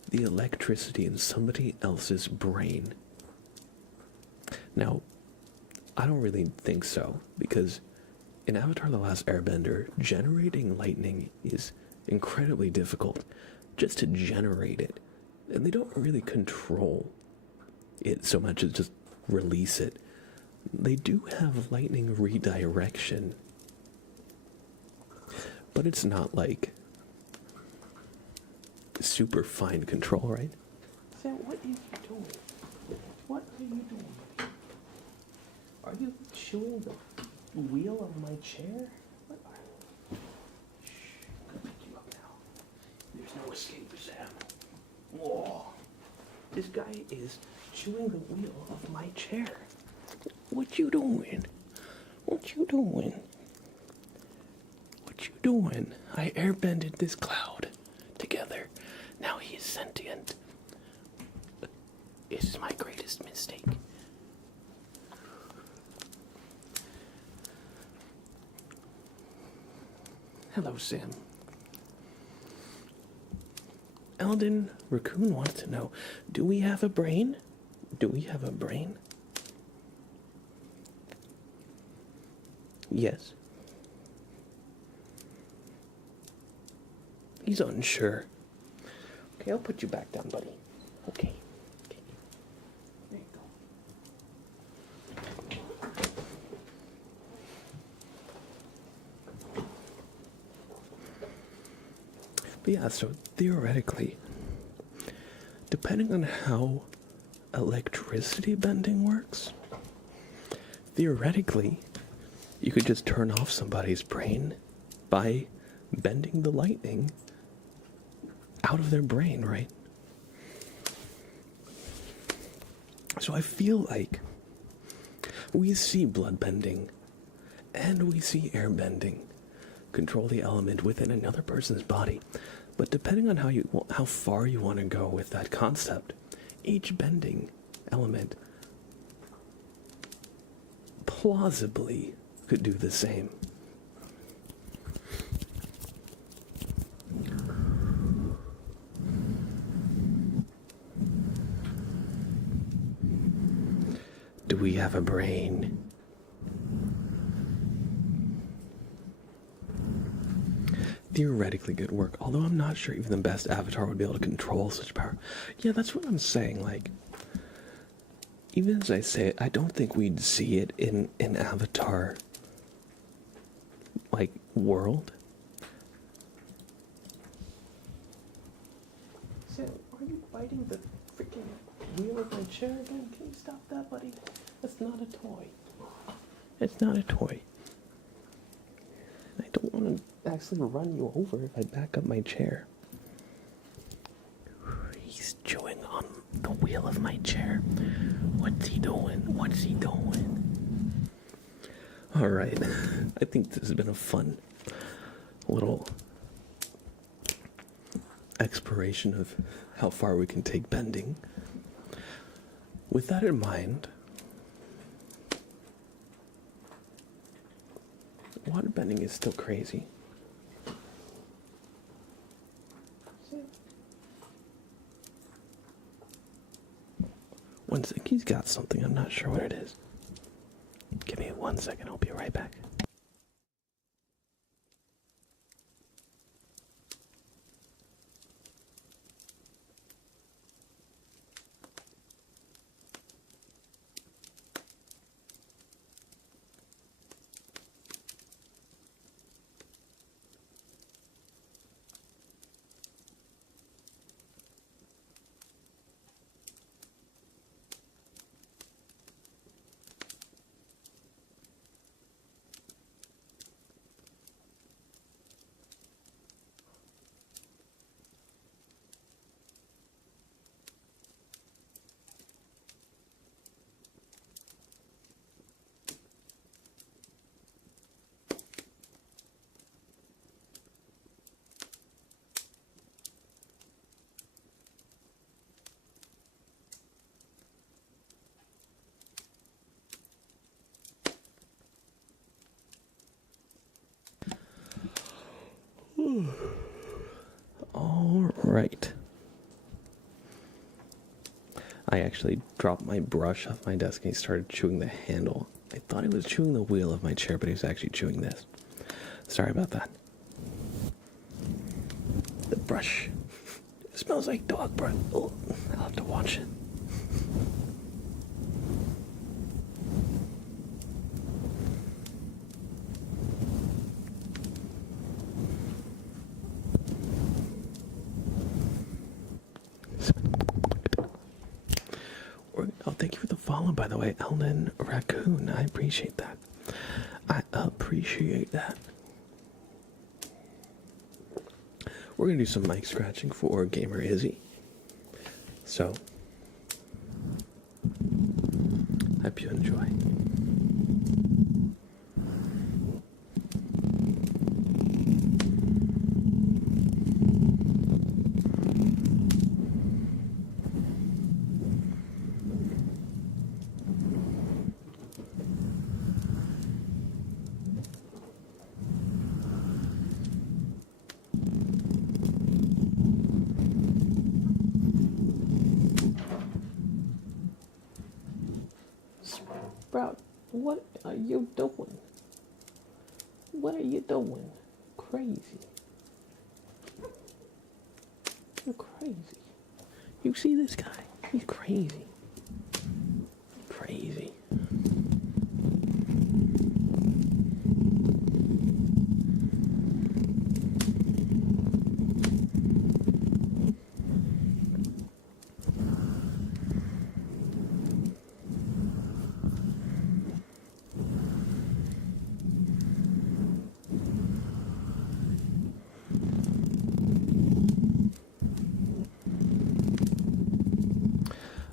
the electricity in somebody else's brain? Now, I don't really think so, because in Avatar: The Last Airbender, generating lightning is incredibly difficult just to generate it. And they don't really control it so much as just release it. They do have lightning redirection, but it's not like super fine control, right? Sam, what are you doing? What are you doing? Are you chewing the wheel of my chair? What are you? Shh, I'm gonna pick you up now. There's no escape, Sam. Whoa. This guy is chewing the wheel of my chair. What you doing? What you doing? What you doing? I airbended this cloud together. Now he is sentient. It is my greatest mistake. Hello, Sam. Eldon Raccoon wants to know, do we have a brain? Do we have a brain? Yes. He's unsure. Okay, I'll put you back down, buddy. Okay. Okay. There you go. But yeah, so theoretically, depending on how electricity bending works, theoretically, you could just turn off somebody's brain by bending the lightning out of their brain, right? So I feel like we see blood bending and we see air bending control the element within another person's body. But depending on how far you want to go with that concept, each bending element plausibly could do the same. Do we have a brain? Theoretically good work, although I'm not sure even the best avatar would be able to control such power. Yeah, that's what I'm saying, like, even as I say it, I don't think we'd see it in an avatar, like, world. Sam, are you biting the freaking wheel of my chair again? Can you stop that, buddy? That's not a toy. It's not a toy. I don't want to actually run you over if I back up my chair. He's chewing on the wheel of my chair. What's he doing? What's he doing? Alright. I think this has been a fun little exploration of how far we can take bending. With that in mind, water bending is still crazy. One sec, he's got something, I'm not sure what it is. Give me 1 second, I'll be right back. All right. I actually dropped my brush off my desk and he started chewing the handle. I thought he was chewing the wheel of my chair, but he was actually chewing this. Sorry about that. The brush. It smells like dog breath. Oh, I'll have to watch it. Oh, thank you for the follow, by the way, Eldon Raccoon. I appreciate that. I appreciate that. We're going to do some mic scratching for Gamer Izzy. So, hope you enjoy. What are you doing? What are you doing? Crazy. You're crazy. You see this guy? He's crazy. Crazy.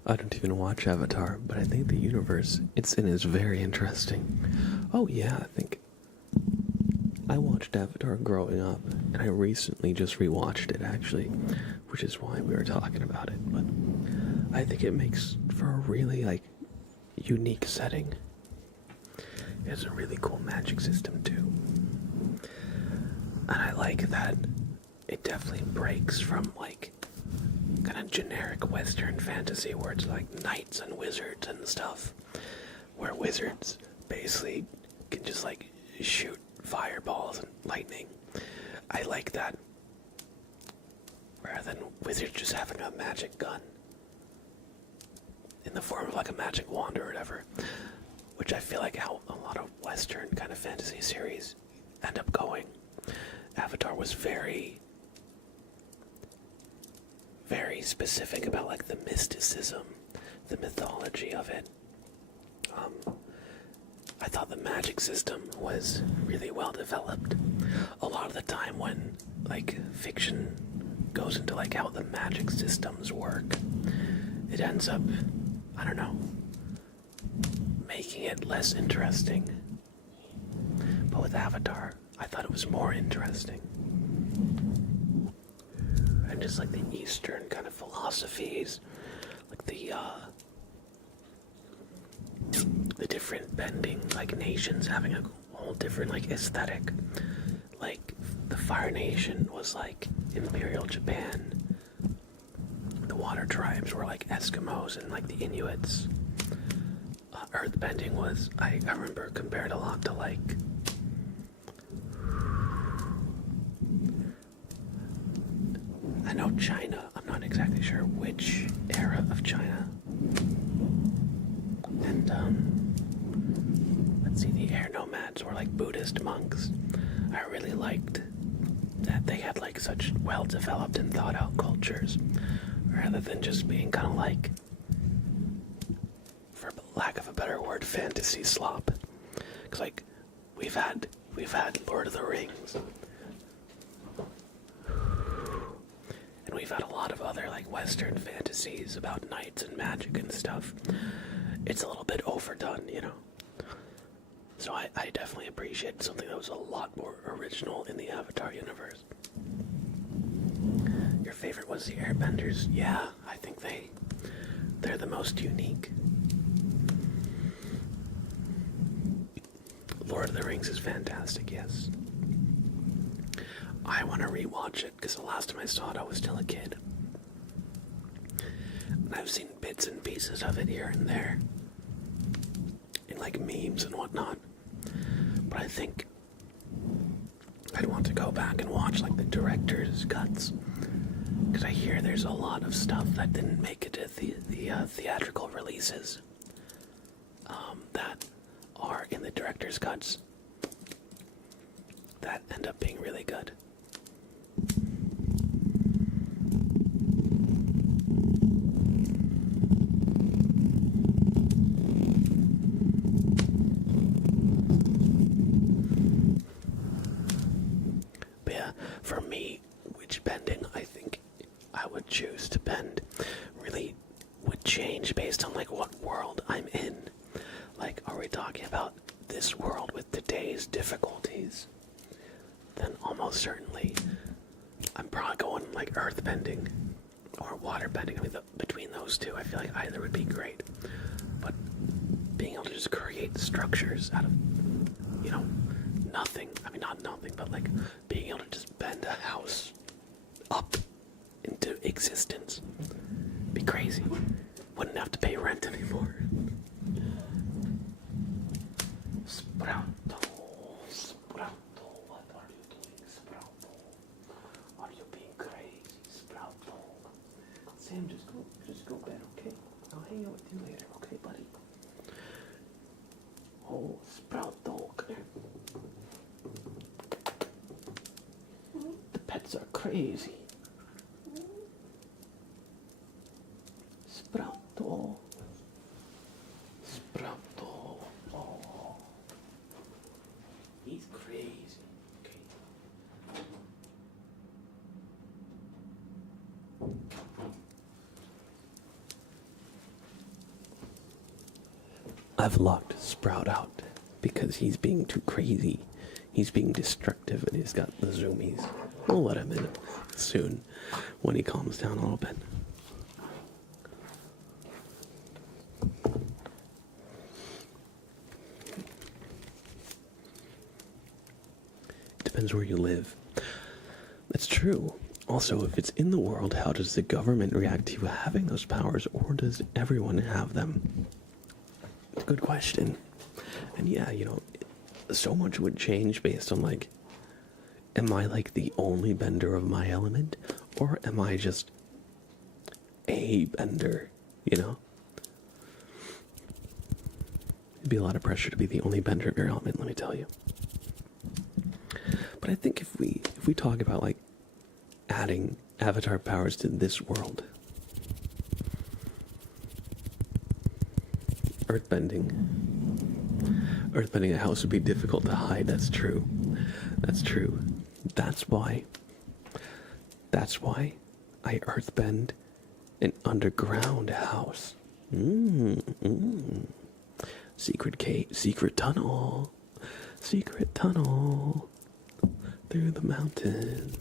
I don't even watch Avatar, but I think the universe it's in is very interesting. Oh yeah, I think I watched Avatar growing up, and I recently just rewatched it actually, which is why we were talking about it. But I think it makes for a really unique setting. It has a really cool magic system too, and I like that it definitely breaks from kind of generic Western fantasy where it's like knights and wizards and stuff, where wizards basically can just shoot fireballs and lightning. I like that, rather than wizards just having a magic gun in the form of a magic wand or whatever, which I feel like how a lot of Western kind of fantasy series end up going. Avatar was very specific about the mysticism, the mythology of it. I thought the magic system was really well developed. A lot of the time when fiction goes into how the magic systems work, it ends up, I don't know, making it less interesting. But with Avatar, I thought it was more interesting. And just the Eastern kind of philosophies, the different bending nations having a whole different aesthetic. The Fire Nation was Imperial Japan. The Water Tribes were Eskimos and the Inuits. Earthbending was, I remember, compared a lot to I know China. I'm not exactly sure which era of China. And let's see, the air nomads were Buddhist monks. I really liked that they had such well-developed and thought-out cultures, rather than just being kind of for lack of a better word, fantasy slop. Because we've had Lord of the Rings. And we've had a lot of other Western fantasies about knights and magic and stuff. It's a little bit overdone, you know. So I definitely appreciate something that was a lot more original in the Avatar universe. Your favorite was the Airbenders? Yeah, I think they're the most unique. Lord of the Rings is fantastic, yes. I want to rewatch it because the last time I saw it I was still a kid. And I've seen bits and pieces of it here and there in memes and whatnot. But I think I'd want to go back and watch the director's cuts, because I hear there's a lot of stuff that didn't make it to the theatrical releases that are in the director's cuts that end up being really good. But yeah, for me, which bending I think I would choose to bend really would change based on what world I'm in. Are we talking about this world with today's difficulties? Then almost certainly I'm probably going earthbending or waterbending. I mean, between those two, I feel like either would be great. But being able to just create structures out of, nothing. I mean, not nothing, but being able to just bend a house up into existence. Be crazy. Wouldn't have to pay rent anymore. Sam, just go bed, okay? I'll hang out with you later, okay, buddy? Oh, Sprout dog. The pets are crazy. Sprout dog. Sprout dog. Oh, he's crazy. Okay. I've locked Sprout out because he's being too crazy. He's being destructive and he's got the zoomies. We'll let him in soon when he calms down a little bit. Depends where you live. That's true. Also, if it's in the world, how does the government react to you having those powers, or does everyone have them? Good question. And yeah, so much would change based on, like, am I, like, the only bender of my element, or am I just a bender, It'd be a lot of pressure to be the only bender of your element, let me tell you. But I think if we talk about, like, adding avatar powers to this world, earthbending a house would be difficult to hide. That's true. That's why I earthbend an underground house. Secret cave, secret tunnel through the mountain.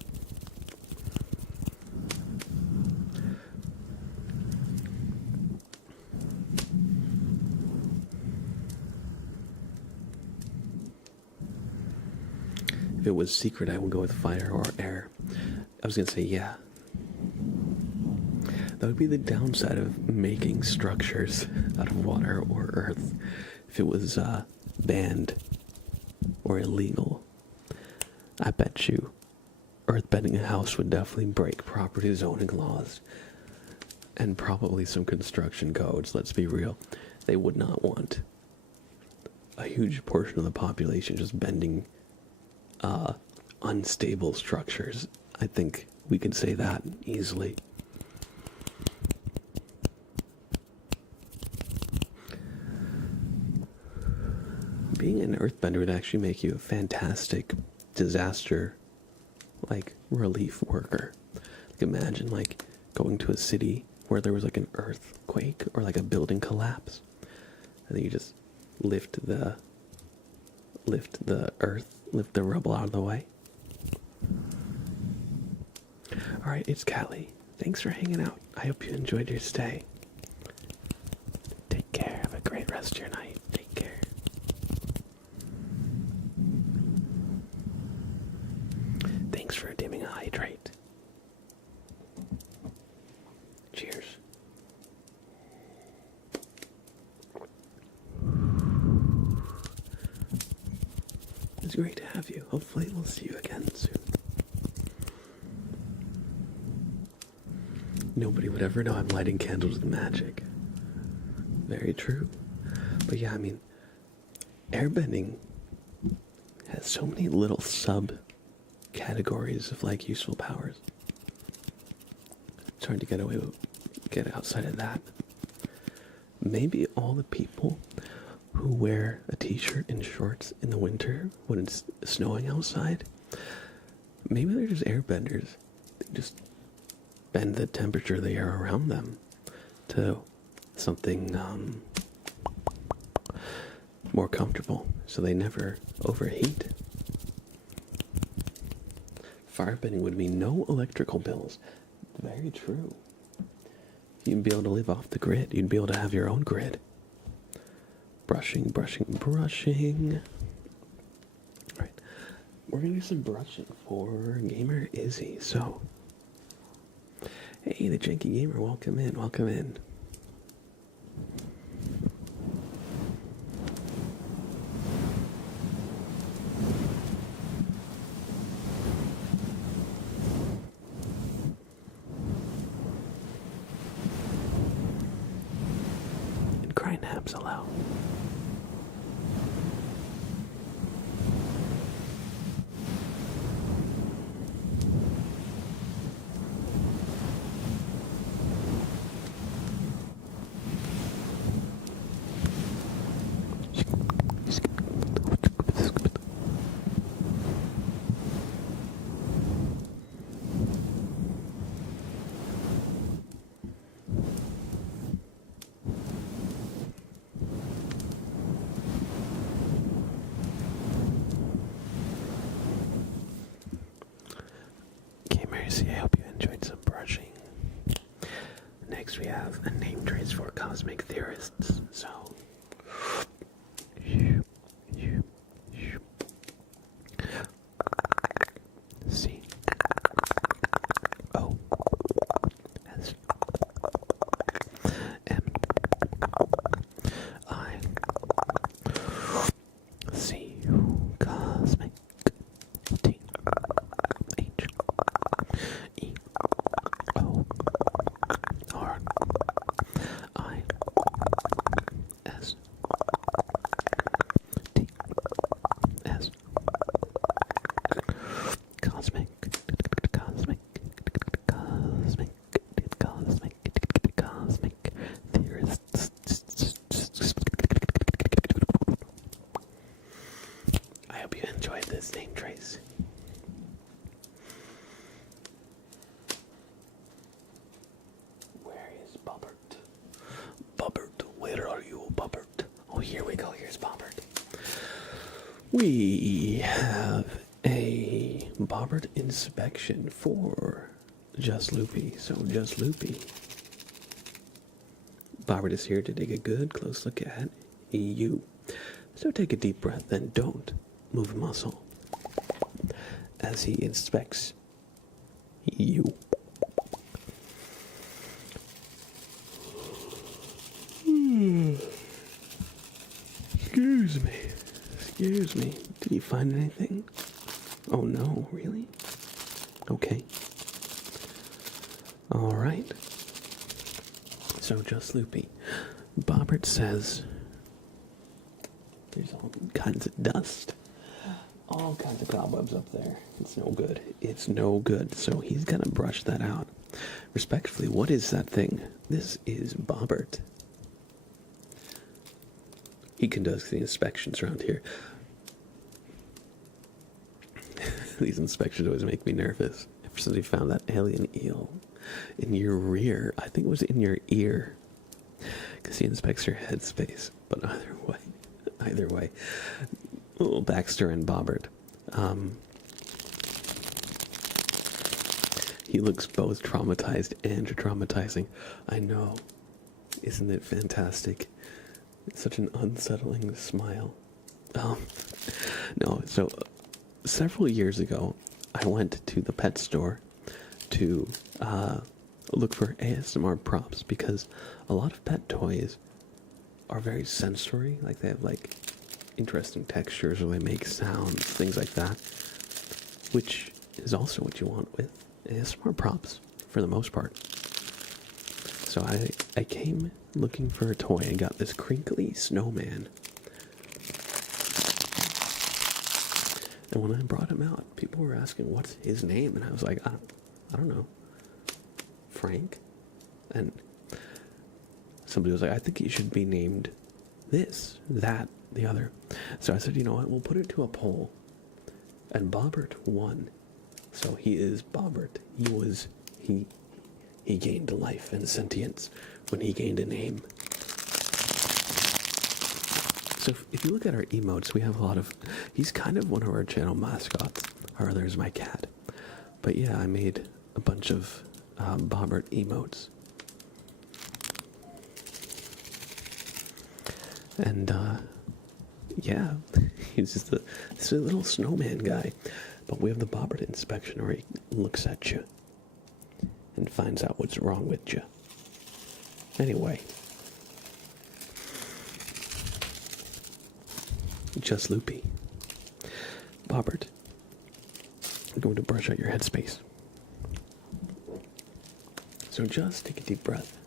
If it was secret, I would go with fire or air. I was gonna say, yeah. That would be the downside of making structures out of water or earth. If it was banned or illegal, I bet you earthbending a house would definitely break property zoning laws and probably some construction codes. Let's be real. They would not want a huge portion of the population just bending unstable structures. I think we could say that easily. Being an earthbender would actually make you a fantastic disaster, like, relief worker. Like, imagine, like, going to a city where there was, like, an earthquake or, like, a building collapse, and then you just lift the rubble out of the way. Alright, it's Callie. Thanks for hanging out. I hope you enjoyed your stay. Take care. Have a great rest of your night. Take care. Thanks for dimming a hydrate. Cheers. It's great to have you. Hopefully we'll see you again soon. Nobody would ever know I'm lighting candles with magic. Very true. But yeah, I mean, airbending has so many little sub-categories of, like, useful powers. It's hard to get outside of that. Maybe all the people who wear a t-shirt and shorts in the winter when it's snowing outside, maybe they're just airbenders. They just bend the temperature of the air around them to something more comfortable, so they never overheat. Firebending would mean no electrical bills. Very true. You'd be able to live off the grid. You'd be able to have your own grid. Brushing. Alright. We're gonna do some brushing for Gamer Izzy, so. Hey, the Janky Gamer, welcome in. arms allow. Okay, Mercy, I hope you enjoyed some brushing. Next we have a name trace for cosmic theorists. So C O S M I C cosmic T H E O R I S T S cosmic theorists. I hope you enjoyed this name trace. Where is Bobbert? Bobbert, where are you, Bobbert? Oh, here we go. Here's Bobbert. We have a Bobbert inspection for Just Loopy. So, Just Loopy. Bobbert is here to take a good close look at you. So take a deep breath and don't move a muscle as he inspects you. Excuse me. Excuse me. Did you find anything? Oh no, really? Okay. Alright. So Just Loopy. Bobbert says there's all kinds of dust. All kinds of cobwebs up there. It's no good. It's no good. So he's gonna brush that out. Respectfully, what is that thing? This is Bobbert. He conducts the inspections around here. These inspections always make me nervous. Ever since we found that alien eel in your rear, I think it was in your ear, because he inspects your headspace. But either way, little Baxter and Bobbert. He looks both traumatized and traumatizing. I know. Isn't it fantastic? It's such an unsettling smile. No, so several years ago, I went to the pet store to look for ASMR props because a lot of pet toys are very sensory. Like they have like interesting textures or they make sounds, things like that, which is also what you want with ASMR props for the most part. So I came looking for a toy and got this crinkly snowman. And when I brought him out, people were asking, what's his name? And I was like, I don't know. Frank? And somebody was like, I think he should be named this, that, the other. So I said, you know what, we'll put it to a poll. And Bobbert won. So he is Bobbert. He gained life and sentience when he gained a name. So if you look at our emotes, we have a lot of... He's kind of one of our channel mascots. Our other is my cat. But yeah, I made a bunch of Bobbert emotes. And yeah, he's just this little snowman guy. But we have the Bobbert inspection where he looks at you and finds out what's wrong with you. Anyway. Just Loopy. Bobbert, I'm going to brush out your headspace. So just take a deep breath.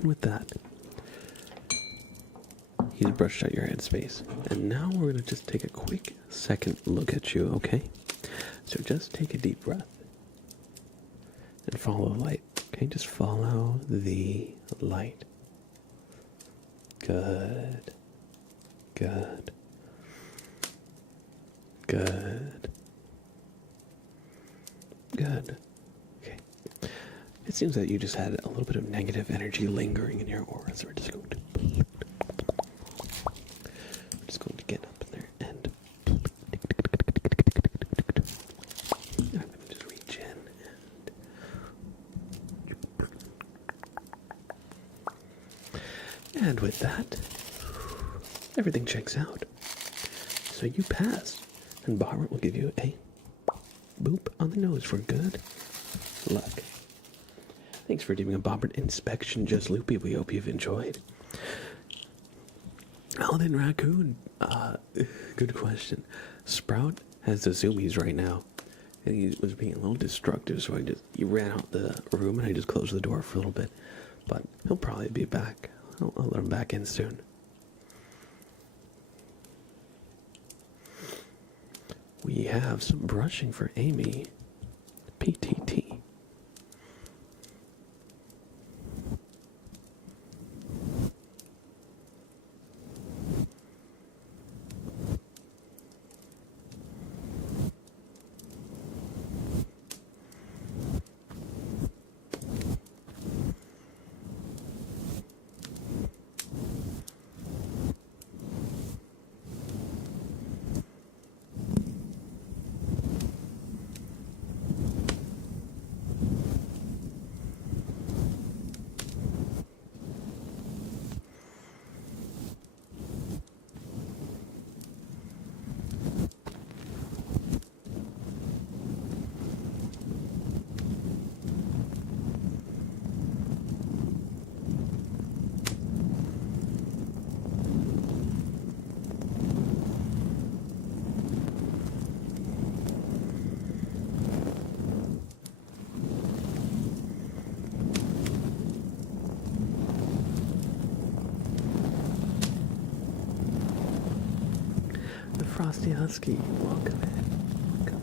And with that, he's brushed out your headspace. And now we're going to just take a quick second look at you, okay? So just take a deep breath and follow the light, okay? Just follow the light. Good. Good. Good. Good. Okay. It seems that you just had a little bit of negative energy lingering in your aura, so we're just going to get up in there and I'm going to just reach in and with that, everything checks out. So you pass, and Barbara will give you a boop on the nose for good luck. Thanks for doing a Bobbert inspection, Just Loopy. We hope you've enjoyed. Aladdin Raccoon, good question. Sprout has the zoomies right now, and he was being a little destructive, so he ran out the room, and I just closed the door for a little bit. But he'll probably be back. I'll let him back in soon. We have some brushing for Amy. PTT. Frosty Husky, welcome in. Welcome.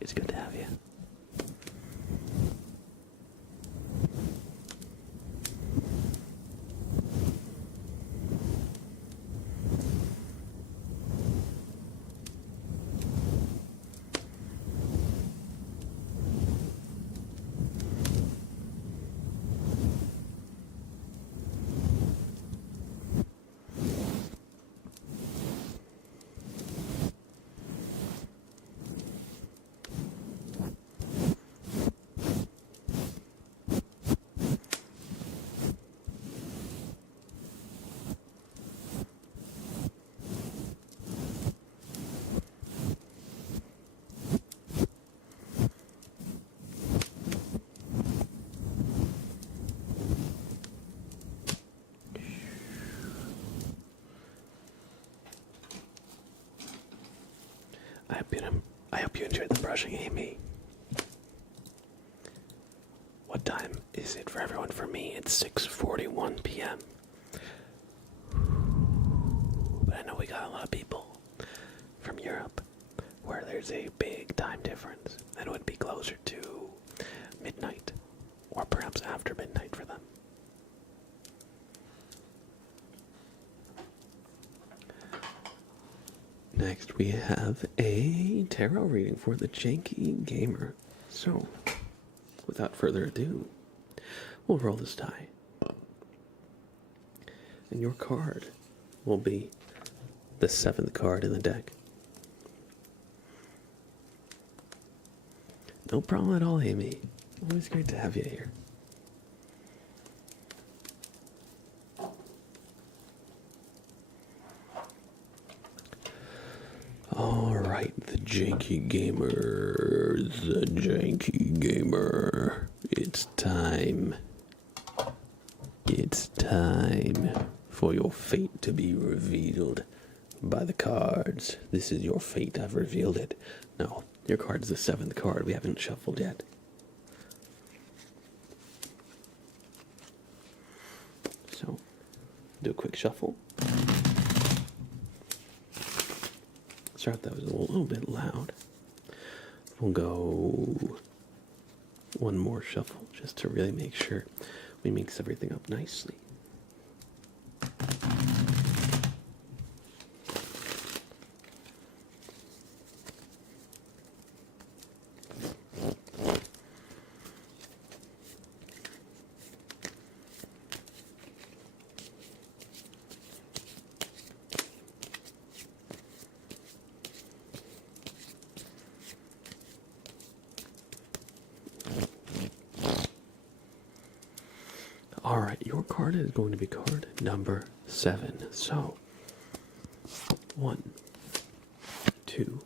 It's good to have you. I hope you enjoyed the brushing, Amy. What time is it for everyone? For me, it's 6:41 p.m. But I know we got a lot of people from Europe where there's a big time difference, and it would be closer to midnight, or perhaps after midnight for them. Next, we have a tarot reading for the Janky Gamer. So, without further ado, we'll roll this die. And your card will be the 7th card in the deck. No problem at all, Amy. Always great to have you here. Alright, the Janky Gamer. The Janky Gamer. It's time. It's time for your fate to be revealed by the cards. This is your fate. I've revealed it. No, your card's the 7th card. We haven't shuffled yet. So, do a quick shuffle. Sorry if that was a little bit loud. We'll go one more shuffle just to really make sure we mix everything up nicely. Alright, your card is going to be card number 7. So, 1, 2,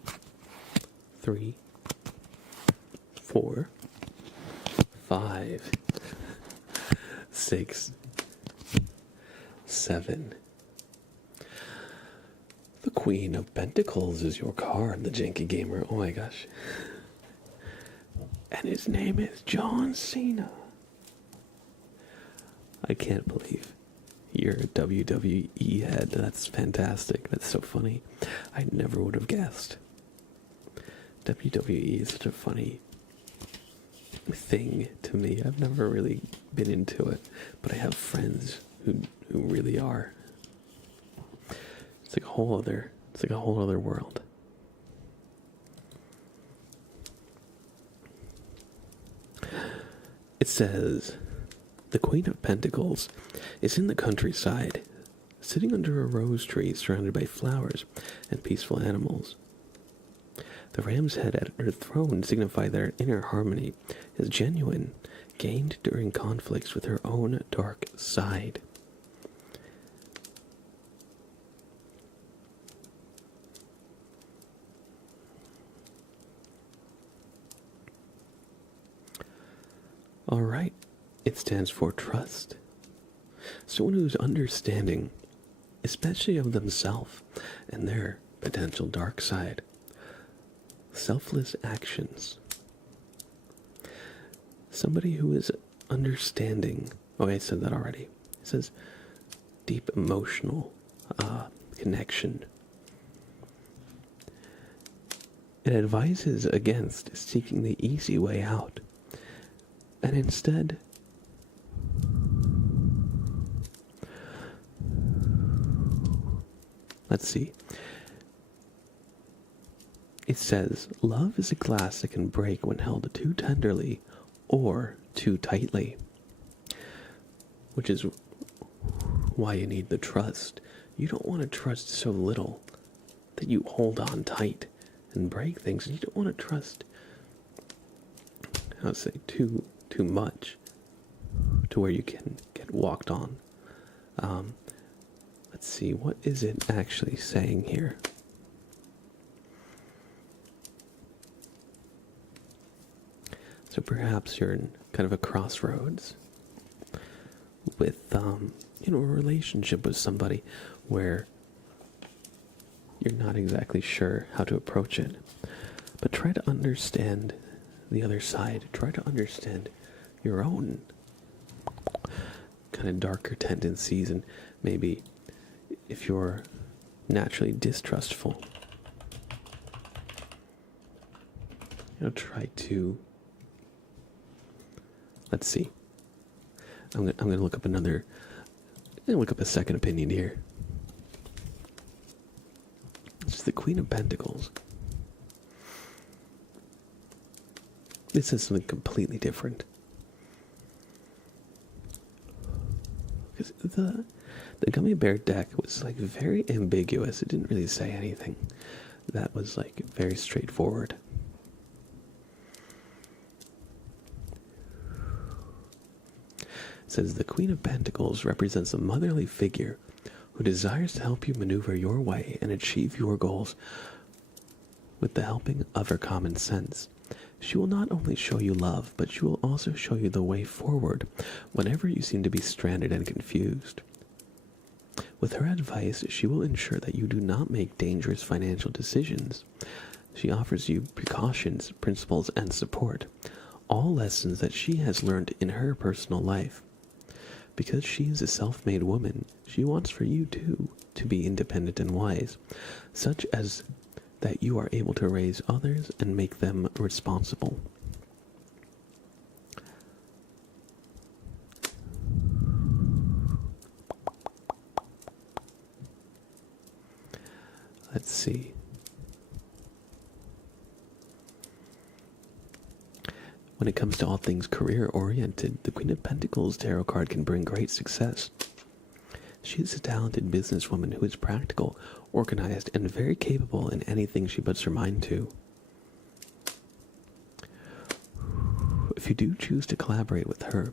3, 4, 5, 6, 7. The Queen of Pentacles is your card, the Janky Gamer. Oh my gosh. And his name is John Cena. I can't believe you're a WWE head. That's fantastic. That's so funny. I never would have guessed. WWE is such a funny thing to me. I've never really been into it, but I have friends who really are. It's like a whole other world. It says, the Queen of Pentacles is in the countryside, sitting under a rose tree surrounded by flowers and peaceful animals. The ram's head at her throne signify that her inner harmony is genuine, gained during conflicts with her own dark side. All right. It stands for trust. Someone who's understanding, especially of themselves and their potential dark side. Selfless actions. Somebody who is understanding. Oh, I said that already. It says deep emotional connection. It advises against seeking the easy way out, and instead let's see. It says, love is a glass that can break when held too tenderly or too tightly. Which is why you need the trust. You don't want to trust so little that you hold on tight and break things. You don't want to trust, I would say, too much to where you can get walked on. Let's see, what is it actually saying here? So perhaps you're in kind of a crossroads with, a relationship with somebody where you're not exactly sure how to approach it. But try to understand the other side. Try to understand your own kind of darker tendencies, and maybe if you're naturally distrustful, try to, let's see, I'm gonna look up a second opinion here. It's the Queen of Pentacles. This is something completely different. Because the gummy bear deck was like very ambiguous. It didn't really say anything. That was like very straightforward. It says the Queen of Pentacles represents a motherly figure who desires to help you maneuver your way and achieve your goals with the helping of her common sense. She will not only show you love, but she will also show you the way forward whenever you seem to be stranded and confused. With her advice, she will ensure that you do not make dangerous financial decisions. She offers you precautions, principles, and support, all lessons that she has learned in her personal life. Because she is a self-made woman, she wants for you too to be independent and wise, such as that you are able to raise others and make them responsible. Let's see. When it comes to all things career-oriented, the Queen of Pentacles tarot card can bring great success. She is a talented businesswoman who is practical, organized, and very capable in anything she puts her mind to. If you do choose to collaborate with her,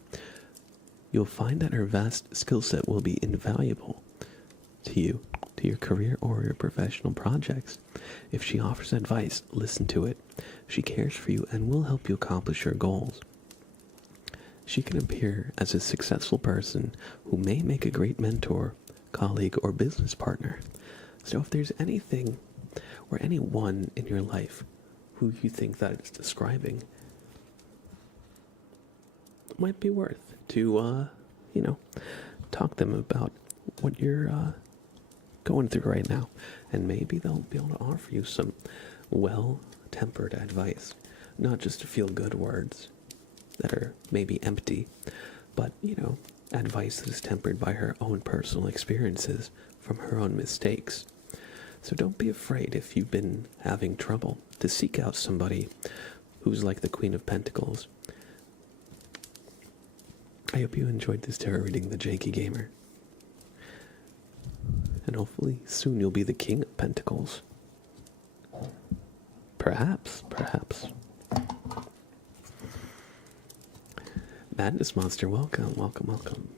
you'll find that her vast skill set will be invaluable to you, to your career or your professional projects. If she offers advice, listen to it. She cares for you and will help you accomplish your goals. She can appear as a successful person who may make a great mentor, colleague, or business partner. So if there's anything or anyone in your life who you think that it's describing, it might be worth to, talk to them about what you're going through right now. And maybe they'll be able to offer you some well-tempered advice, not just feel-good words that are maybe empty, but, advice that is tempered by her own personal experiences from her own mistakes. So don't be afraid if you've been having trouble to seek out somebody who's like the Queen of Pentacles. I hope you enjoyed this tarot reading, the Janky Gamer. And hopefully soon you'll be the King of Pentacles. Perhaps. Madness Monster, welcome.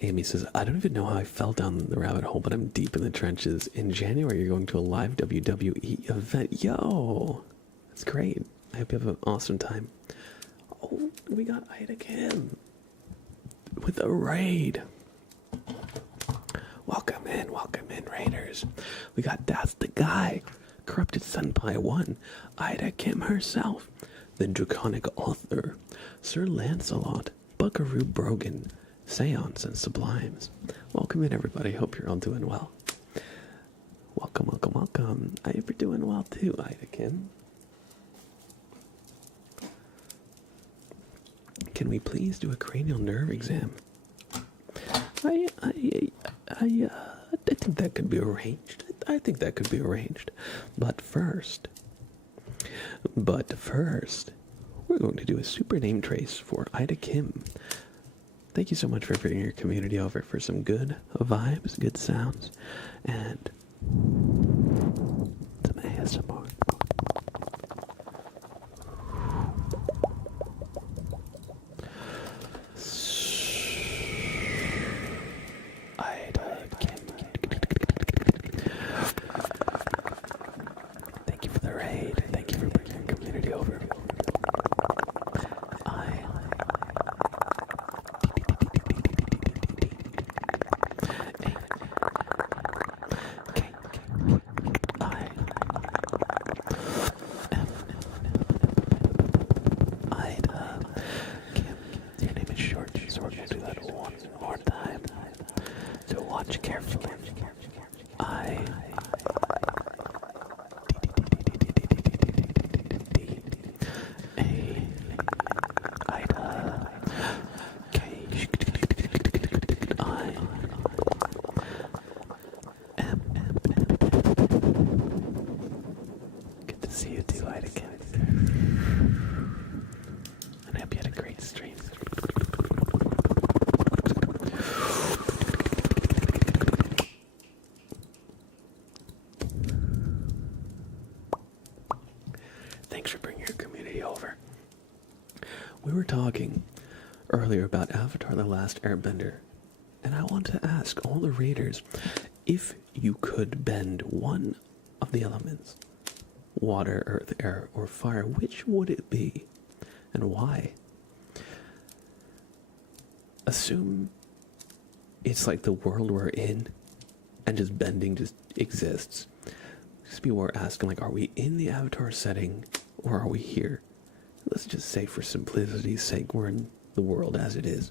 Amy says, I don't even know how I fell down the rabbit hole, but I'm deep in the trenches. In January, you're going to a live WWE event. Yo, that's great. I hope you have an awesome time. Oh, we got Ida Kim with a raid. Welcome in, Raiders. We got That's the Guy, Corrupted Senpai 1, Ida Kim herself, the Draconic Author, Sir Lancelot, Buckaroo Brogan, Seance and Sublimes. Welcome in, everybody. Hope you're all doing well. Welcome. I hope you're doing well too, Ida Kim. Can we please do a cranial nerve exam? I think that could be arranged. But first, we're going to do a super name trace for Ida Kim. Thank you so much for bringing your community over for some good vibes, good sounds, and some ASMR. Ida Kim. Thank you for the raid. Thank you for bringing your community over. we're gonna do that one more time. So watch carefully. Good to see you too, Ida Ken. And I hope you had a great stream. Thanks for bringing your community over. We were talking earlier about Avatar: The Last Airbender, and I want to ask all the readers, if you could bend one of the elements, water, earth, air, or fire, which would it be, and why? Assume it's like the world we're in, and just bending just exists. Just people are asking, like, are we in the Avatar setting, or are we here? Let's just say, for simplicity's sake, we're in the world as it is.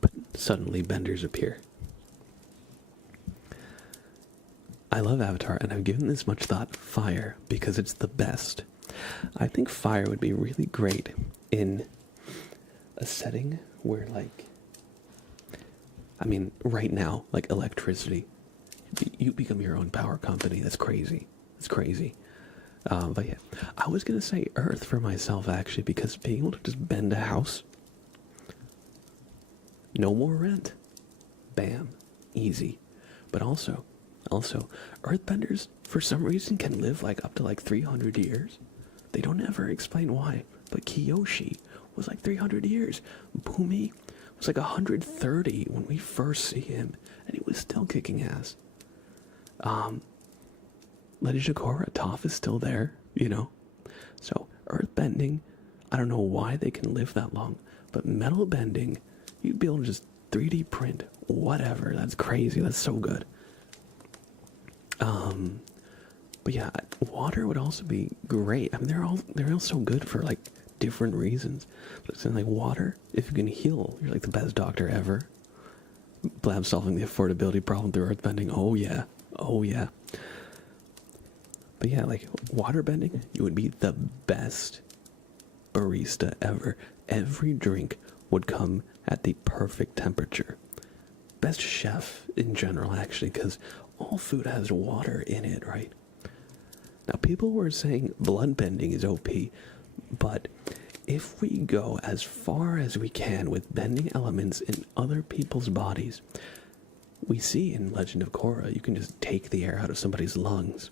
But suddenly benders appear. I love Avatar, and I've given this much thought. Fire, because it's the best. I think fire would be really great in a setting where, like, I mean, right now, like electricity, you become your own power company. That's crazy. It's crazy. But yeah, I was gonna say earth for myself, actually, because being able to just bend a house, no more rent, bam, easy. But also, earthbenders for some reason can live like up to like 300 years. They don't ever explain why, but Kiyoshi was like 300 years. Bumi was like 130 when we first see him, and he was still kicking ass. Legend of Korra, Toph is still there, you know? So, earthbending, I don't know why they can live that long, but metal bending, you'd be able to just 3D print whatever. That's crazy. That's so good. But yeah, water would also be great. I mean, they're all so good for like different reasons. But it's like water, if you can heal, you're like the best doctor ever. Blab solving the affordability problem through earthbending. Oh yeah. Oh yeah. But yeah, like water bending, you would be the best barista ever. Every drink would come at the perfect temperature. Best chef in general, actually, because all food has water in it, right? Now, people were saying blood bending is OP, but if we go as far as we can with bending elements in other people's bodies, we see in Legend of Korra, you can just take the air out of somebody's lungs.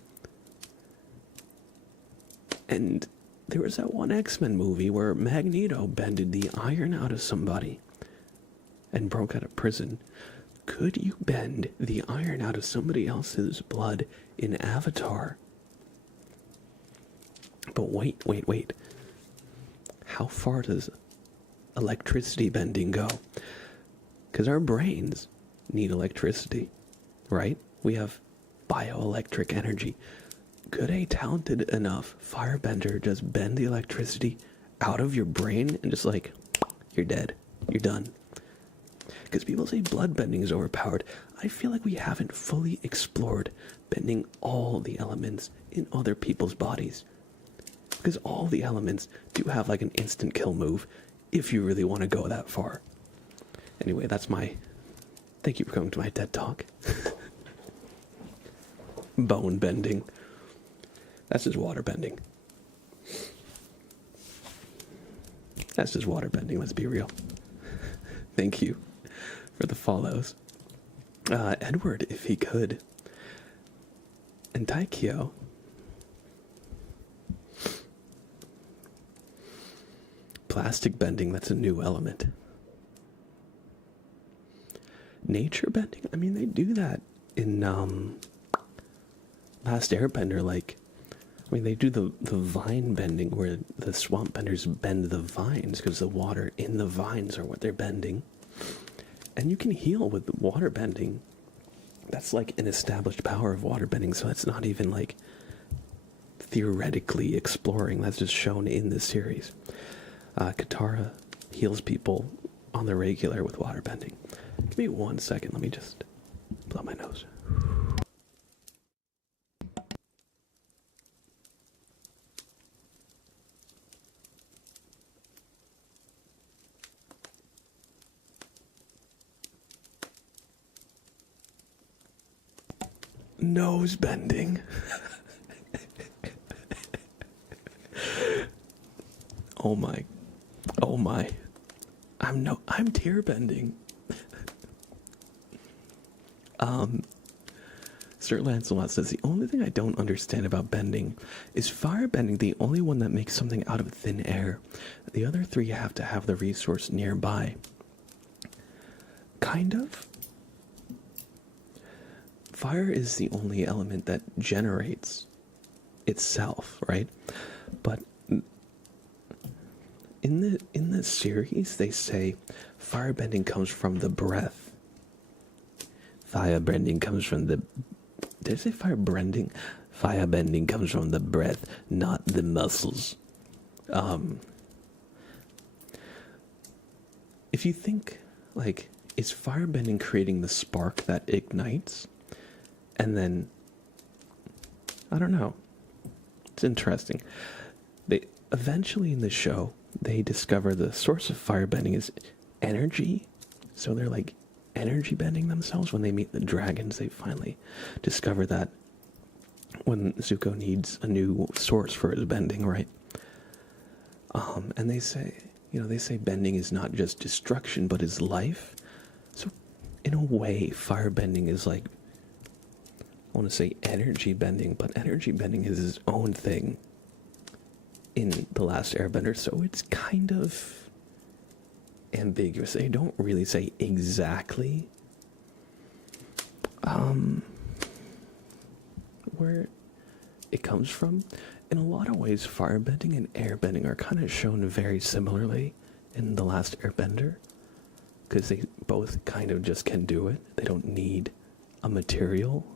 And there was that one X-Men movie where Magneto bended the iron out of somebody and broke out of prison. Could you bend the iron out of somebody else's blood in Avatar? But wait. How far does electricity bending go? Because our brains need electricity, right? We have bioelectric energy. Could a talented enough firebender just bend the electricity out of your brain and just like, you're dead, you're done? Because people say blood bending is overpowered. I feel like we haven't fully explored bending all the elements in other people's bodies. Because all the elements do have like an instant kill move if you really want to go that far. Anyway, that's my... Thank you for coming to my TED Talk. Bone bending. That's just water bending. That's just water bending, let's be real. Thank you for the follows. Edward, if he could. And Taikyo. Plastic bending, that's a new element. Nature bending, I mean, they do that in Last Airbender, like, I mean, they do the vine bending where the swamp benders bend the vines because the water in the vines are what they're bending. And you can heal with water bending. That's like an established power of water bending, so that's not even like theoretically exploring. That's just shown in this series. Katara heals people on the regular with waterbending. Give me 1 second. Let me just blow my nose. Nose bending. Oh my. Oh my. I'm tear bending. Sir Lancelot says the only thing I don't understand about bending is fire bending the only one that makes something out of thin air. The other three have to have the resource nearby. Kind of. Fire is the only element that generates itself, right? But in the series, they say firebending comes from the breath. Firebending comes from the... Did I say firebending? Firebending comes from the breath, not the muscles. If you think, like, is firebending creating the spark that ignites? And then, I don't know. It's interesting. They eventually in the show, they discover the source of firebending is energy. So they're like energy bending themselves. When they meet the dragons, they finally discover that when Zuko needs a new source for his bending, right? And they say, they say bending is not just destruction, but is life. So in a way, firebending is like, I want to say energy bending, but energy bending is its own thing in The Last Airbender, so it's kind of ambiguous. They don't really say exactly where it comes from. In a lot of ways, firebending and airbending are kind of shown very similarly in The Last Airbender, because they both kind of just can do it. They don't need a material.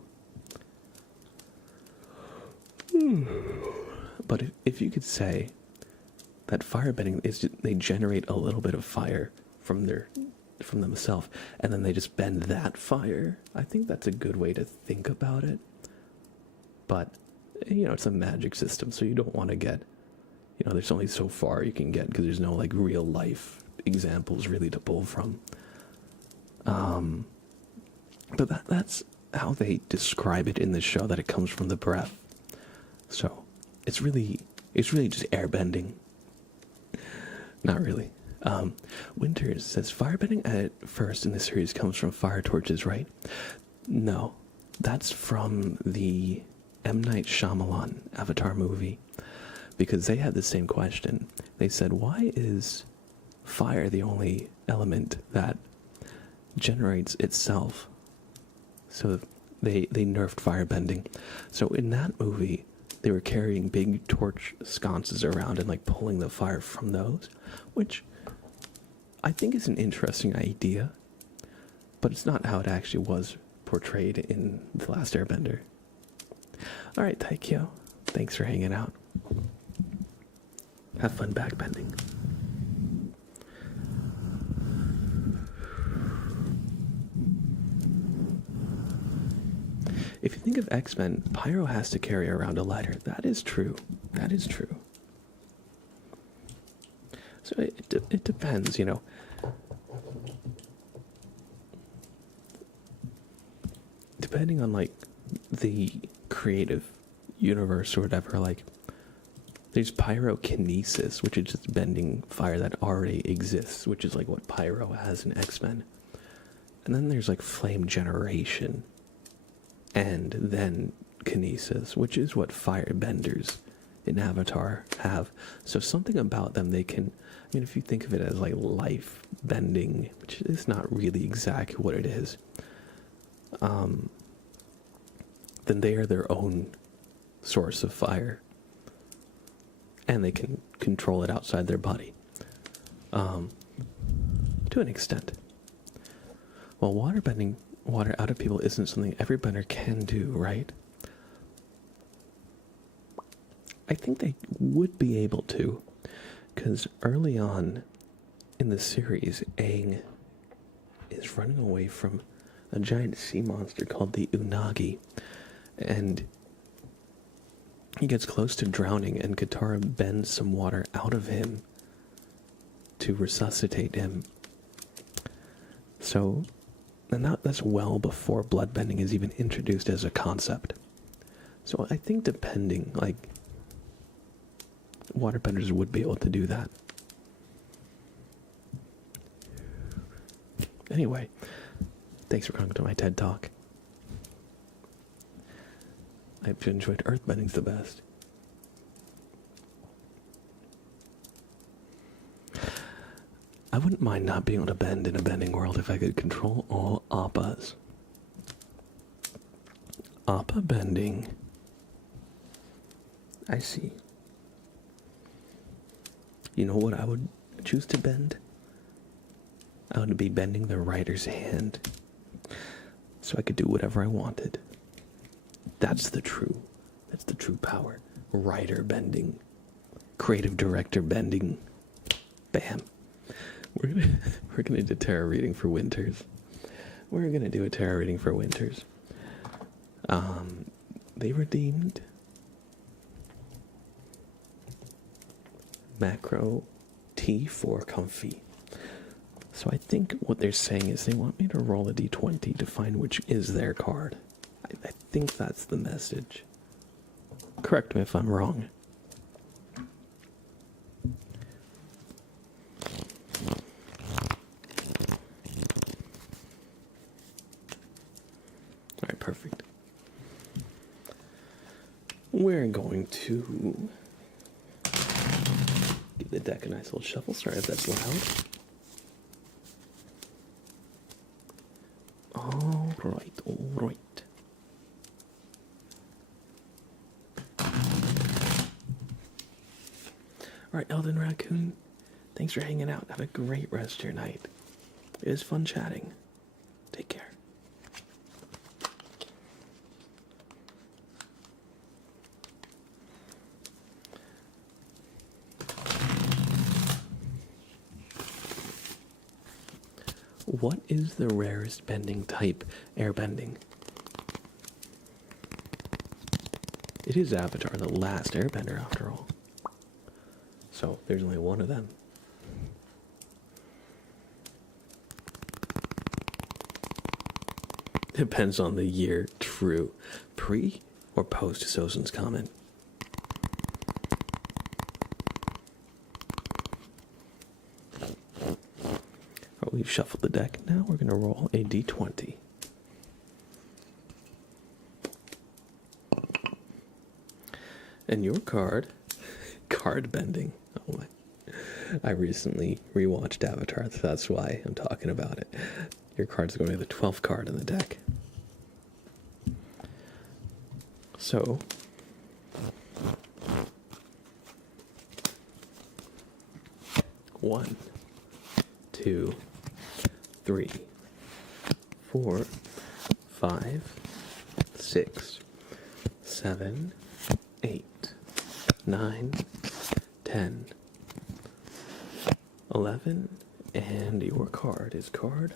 But if you could say that firebending is just, they generate a little bit of fire from themselves, and then they just bend that fire, I think that's a good way to think about it. But it's a magic system, so you don't want to get, there's only so far you can get because there's no like real life examples really to pull from. But that's how they describe it in the show, that it comes from the breath. So it's really just airbending. Not really. Winters says firebending at first in the series comes from fire torches, right? No, that's from the M. Night Shyamalan Avatar movie, because they had the same question. They said, why is fire the only element that generates itself? So they nerfed firebending. So in that movie, they were carrying big torch sconces around and like pulling the fire from those, which I think is an interesting idea, but it's not how it actually was portrayed in The Last Airbender. Alright, Taikyo, thanks for hanging out. Have fun backbending. If you think of X-Men, Pyro has to carry around a lighter. That is true. That is true. So it depends, Depending on, like, the creative universe or whatever, like, there's pyrokinesis, which is just bending fire that already exists, which is, like, what Pyro has in X-Men. And then there's, like, flame generation. And then kinesis, which is what firebenders in Avatar have. So something about them, they can, if you think of it as like life bending, which is not really exactly what it is, then they are their own source of fire. And they can control it outside their body. To an extent. Well, waterbending water out of people isn't something every bender can do, right? I think they would be able to, because early on in the series, Aang is running away from a giant sea monster called the Unagi, and he gets close to drowning, and Katara bends some water out of him to resuscitate him. So, and that's well before bloodbending is even introduced as a concept. So I think depending, like, waterbenders would be able to do that. Anyway, thanks for coming to my TED Talk. I've enjoyed earthbending's the best. I wouldn't mind not being able to bend in a bending world if I could control all appas. Appa bending. I see. You know what I would choose to bend? I would be bending the writer's hand, so I could do whatever I wanted. That's the true power. Writer bending. Creative director bending. Bam. We're gonna do tarot reading for Winters. We're gonna do a tarot reading for Winters. They redeemed Macro T4 Comfy. So I think what they're saying is they want me to roll a d20 to find which is their card. I think that's the message. Correct me if I'm wrong. Alright, perfect. We're going to give the deck a nice little shuffle. Sorry if that's loud. All right. Alright, Elden Raccoon, thanks for hanging out. Have a great rest of your night. It was fun chatting. Take care. What is the rarest bending type? Airbending. It is Avatar, the last airbender after all. So there's only one of them. Depends on the year. True. Pre or post Sozin's comment? We've shuffled the deck. Now we're going to roll a d20. And your card, card bending. Oh my. I recently rewatched Avatar, so that's why I'm talking about it. Your card's going to be the 12th card in the deck. So, one, two, 3, 4, 5, 6, 7, 8, 9, 10, 11, and your card is card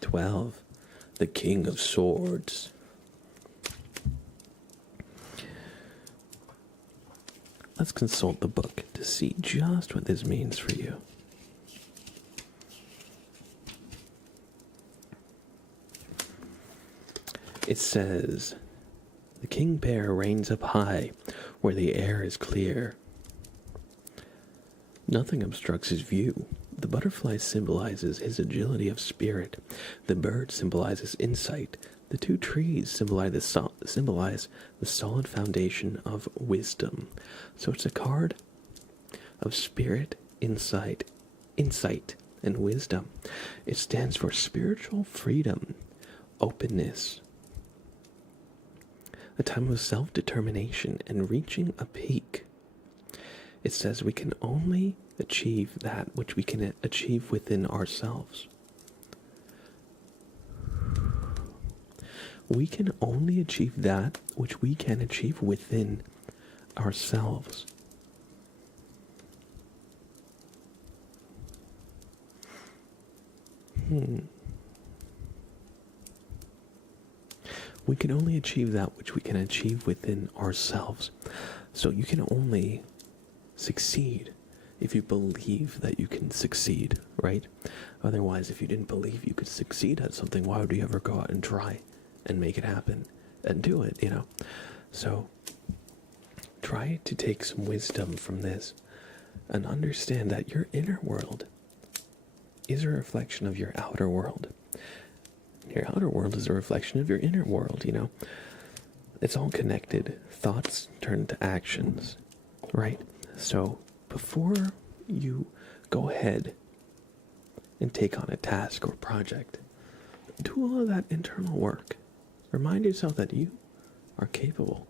12, the King of Swords. Let's consult the book to see just what this means for you. It says, the king bear reigns up high, where the air is clear. Nothing obstructs his view. The butterfly symbolizes his agility of spirit. The bird symbolizes insight. The two trees symbolize the solid foundation of wisdom. So it's a card of spirit, insight, and wisdom. It stands for spiritual freedom, openness, a time of self-determination and reaching a peak. It says we can only achieve that which we can achieve within ourselves. We can only achieve that which we can achieve within ourselves. We can only achieve that which we can achieve within ourselves. So you can only succeed if you believe that you can succeed, right? Otherwise, if you didn't believe you could succeed at something, why would you ever go out and try and make it happen and do it, you know? So try to take some wisdom from this and understand that your inner world is a reflection of your outer world. Your outer world is a reflection of your inner world, you know? It's all connected. Thoughts turn to actions, right? So before you go ahead and take on a task or project, do all of that internal work. Remind yourself that you are capable.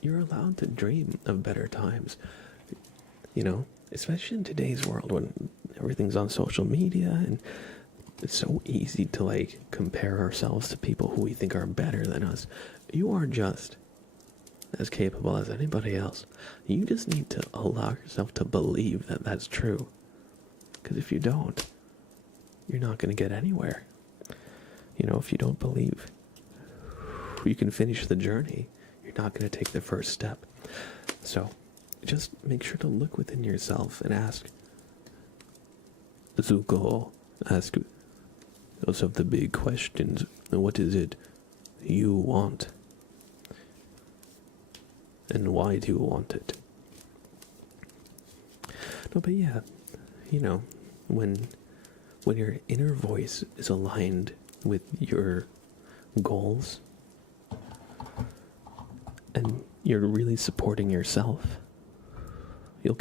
You're allowed to dream of better times, you know? Especially in today's world when everything's on social media and it's so easy to like compare ourselves to people who we think are better than us. You are just as capable as anybody else. You just need to allow yourself to believe that that's true. Because if you don't, you're not going to get anywhere. You know, if you don't believe you can finish the journey, you're not going to take the first step. So just make sure to look within yourself and ask, Zuko, ask those of the big questions. What is it you want? And why do you want it? No, but yeah, you know, when your inner voice is aligned with your goals and you're really supporting yourself, you'll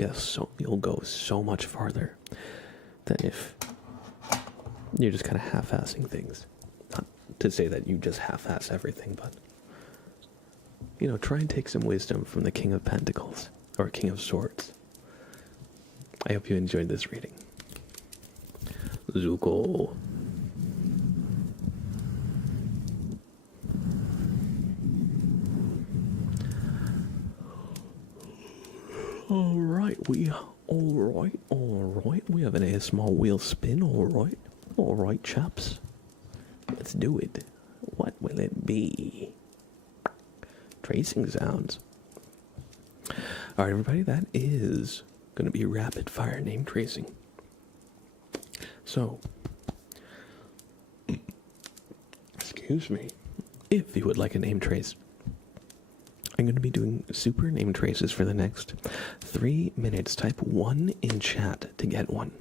go so much farther than if you're just kind of half-assing things. Not to say that you just half-ass everything, but you know, try and take some wisdom from the King of Pentacles or King of Swords. I hope you enjoyed this reading. Zuko. Alright, we have an ASMR wheel spin, alright chaps. Let's do it. What will it be? Tracing sounds. Alright everybody, that is going to be rapid fire name tracing. So, excuse me, if you would like a name trace, I'm going to be doing super name traces for the next 3 minutes. Type 1 in chat to get one.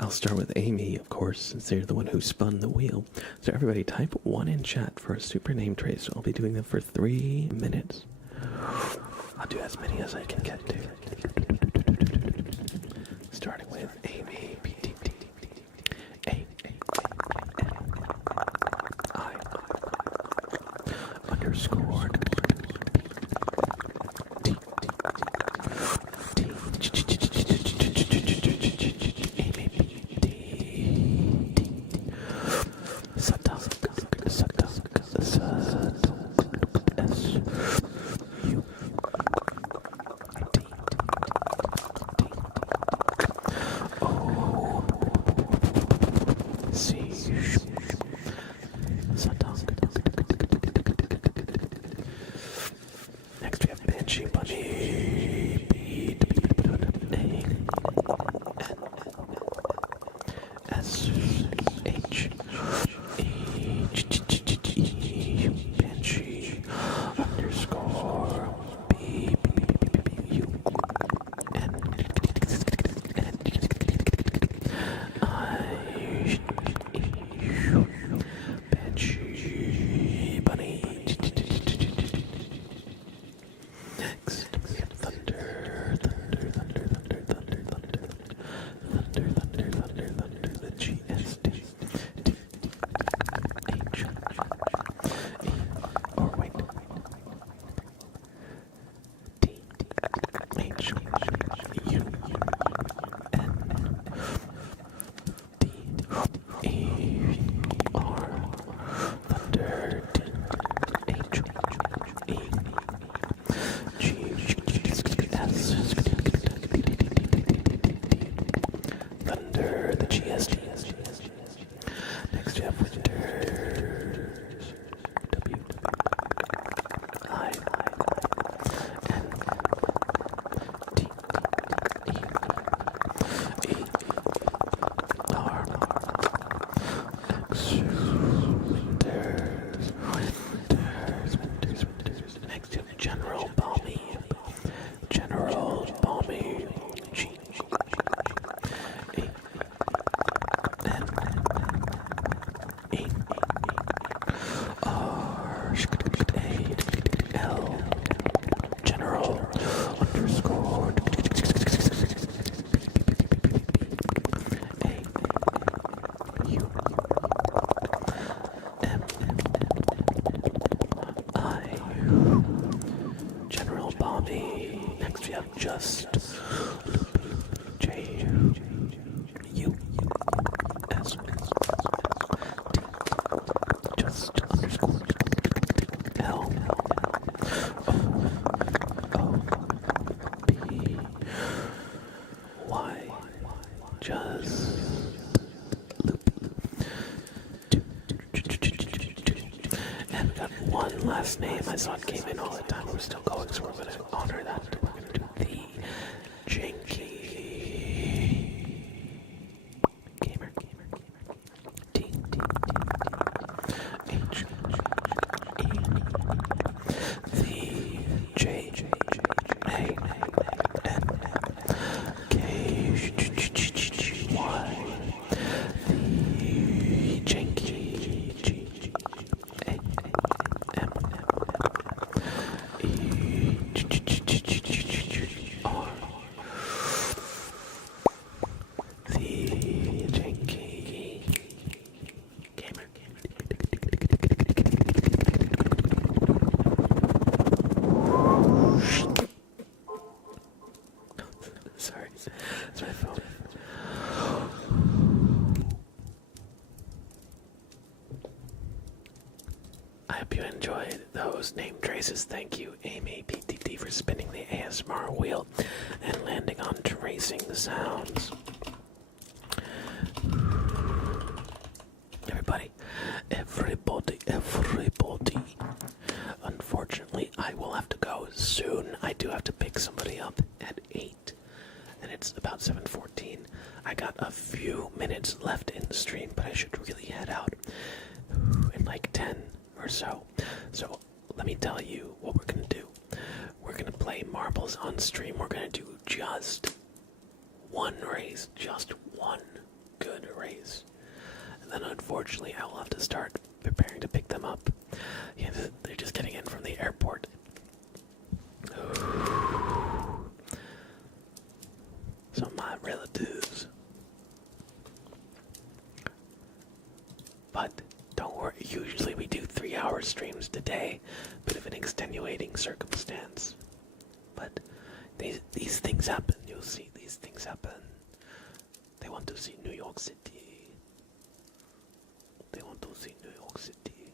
I'll start with Amy, of course, since they're the one who spun the wheel. So everybody type 1 in chat for a super name trace. I'll be doing them for 3 minutes. I'll do as many as I can get to. Starting with Amy. Underscore next we have Banshee Bunny. B-S-H-H-E Banshee underscore B-U-N I Thunder, the GST. Next we have Winter, W, I, N, T, E, E, R, X, Winters. Next we have General Balmy, G, A, N, E, R, A, L, General underscore A, U, M, I, General Bobby. Next we have Just, J, U, S, T, Just underscore L, O, P, Y, Just Loop. And we got one last name. I saw it came in all the time. We're still going, so we're going to honor that. We're going to do the Janky Gamer. T, H, E, the J, A, N, K, Y, the Janky G, A, M, E, R, the Janky Gamer. Sorry, it's my phone. I hope you enjoyed those name traces. Thank you, Amy PTT, for spinning the ASMR wheel and landing on tracing the sounds. Everybody. Unfortunately, I will have to go soon. I do have to pick somebody up at 8, and it's about 7:14. I got a few minutes left in the stream, but I should really head out in like 10 or so. So let me tell you what we're gonna do. We're gonna play marbles on stream. We're gonna do just one race, just one good race. And then unfortunately I will have to start preparing to pick them up. Yeah, they're just getting in from the airport. Some of my relatives. But don't worry, usually we do 3-hour streams today. Bit of an extenuating circumstance. But these things happen, you'll see, these things happen. They want to see New York City. They want to see New York City.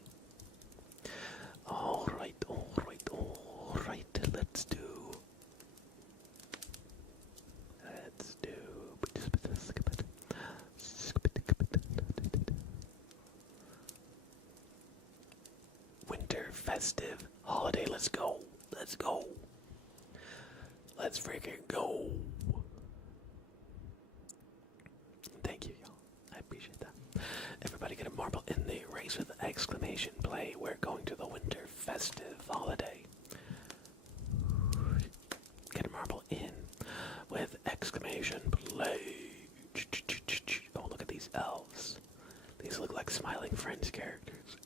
Alright, let's do. Winter festive holiday, let's go. Let's freaking go. Thank you, y'all. I appreciate that. Everybody get a marble in the race with exclamation play. We're going to the winter festive holiday. Get a marble in with exclamation play. Oh, look at these elves. These look like Smiling Friends characters.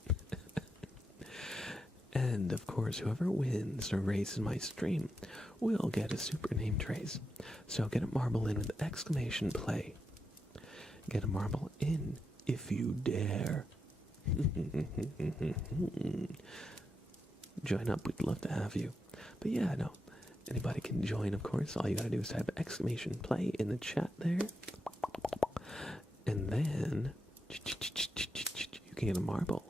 And of course, whoever wins a race in my stream will get a super name trace. So get a marble in with exclamation play. Get a marble in if you dare. Join up, we'd love to have you. But yeah, no, anybody can join, of course. All you gotta do is type exclamation play in the chat there. And then you can get a marble.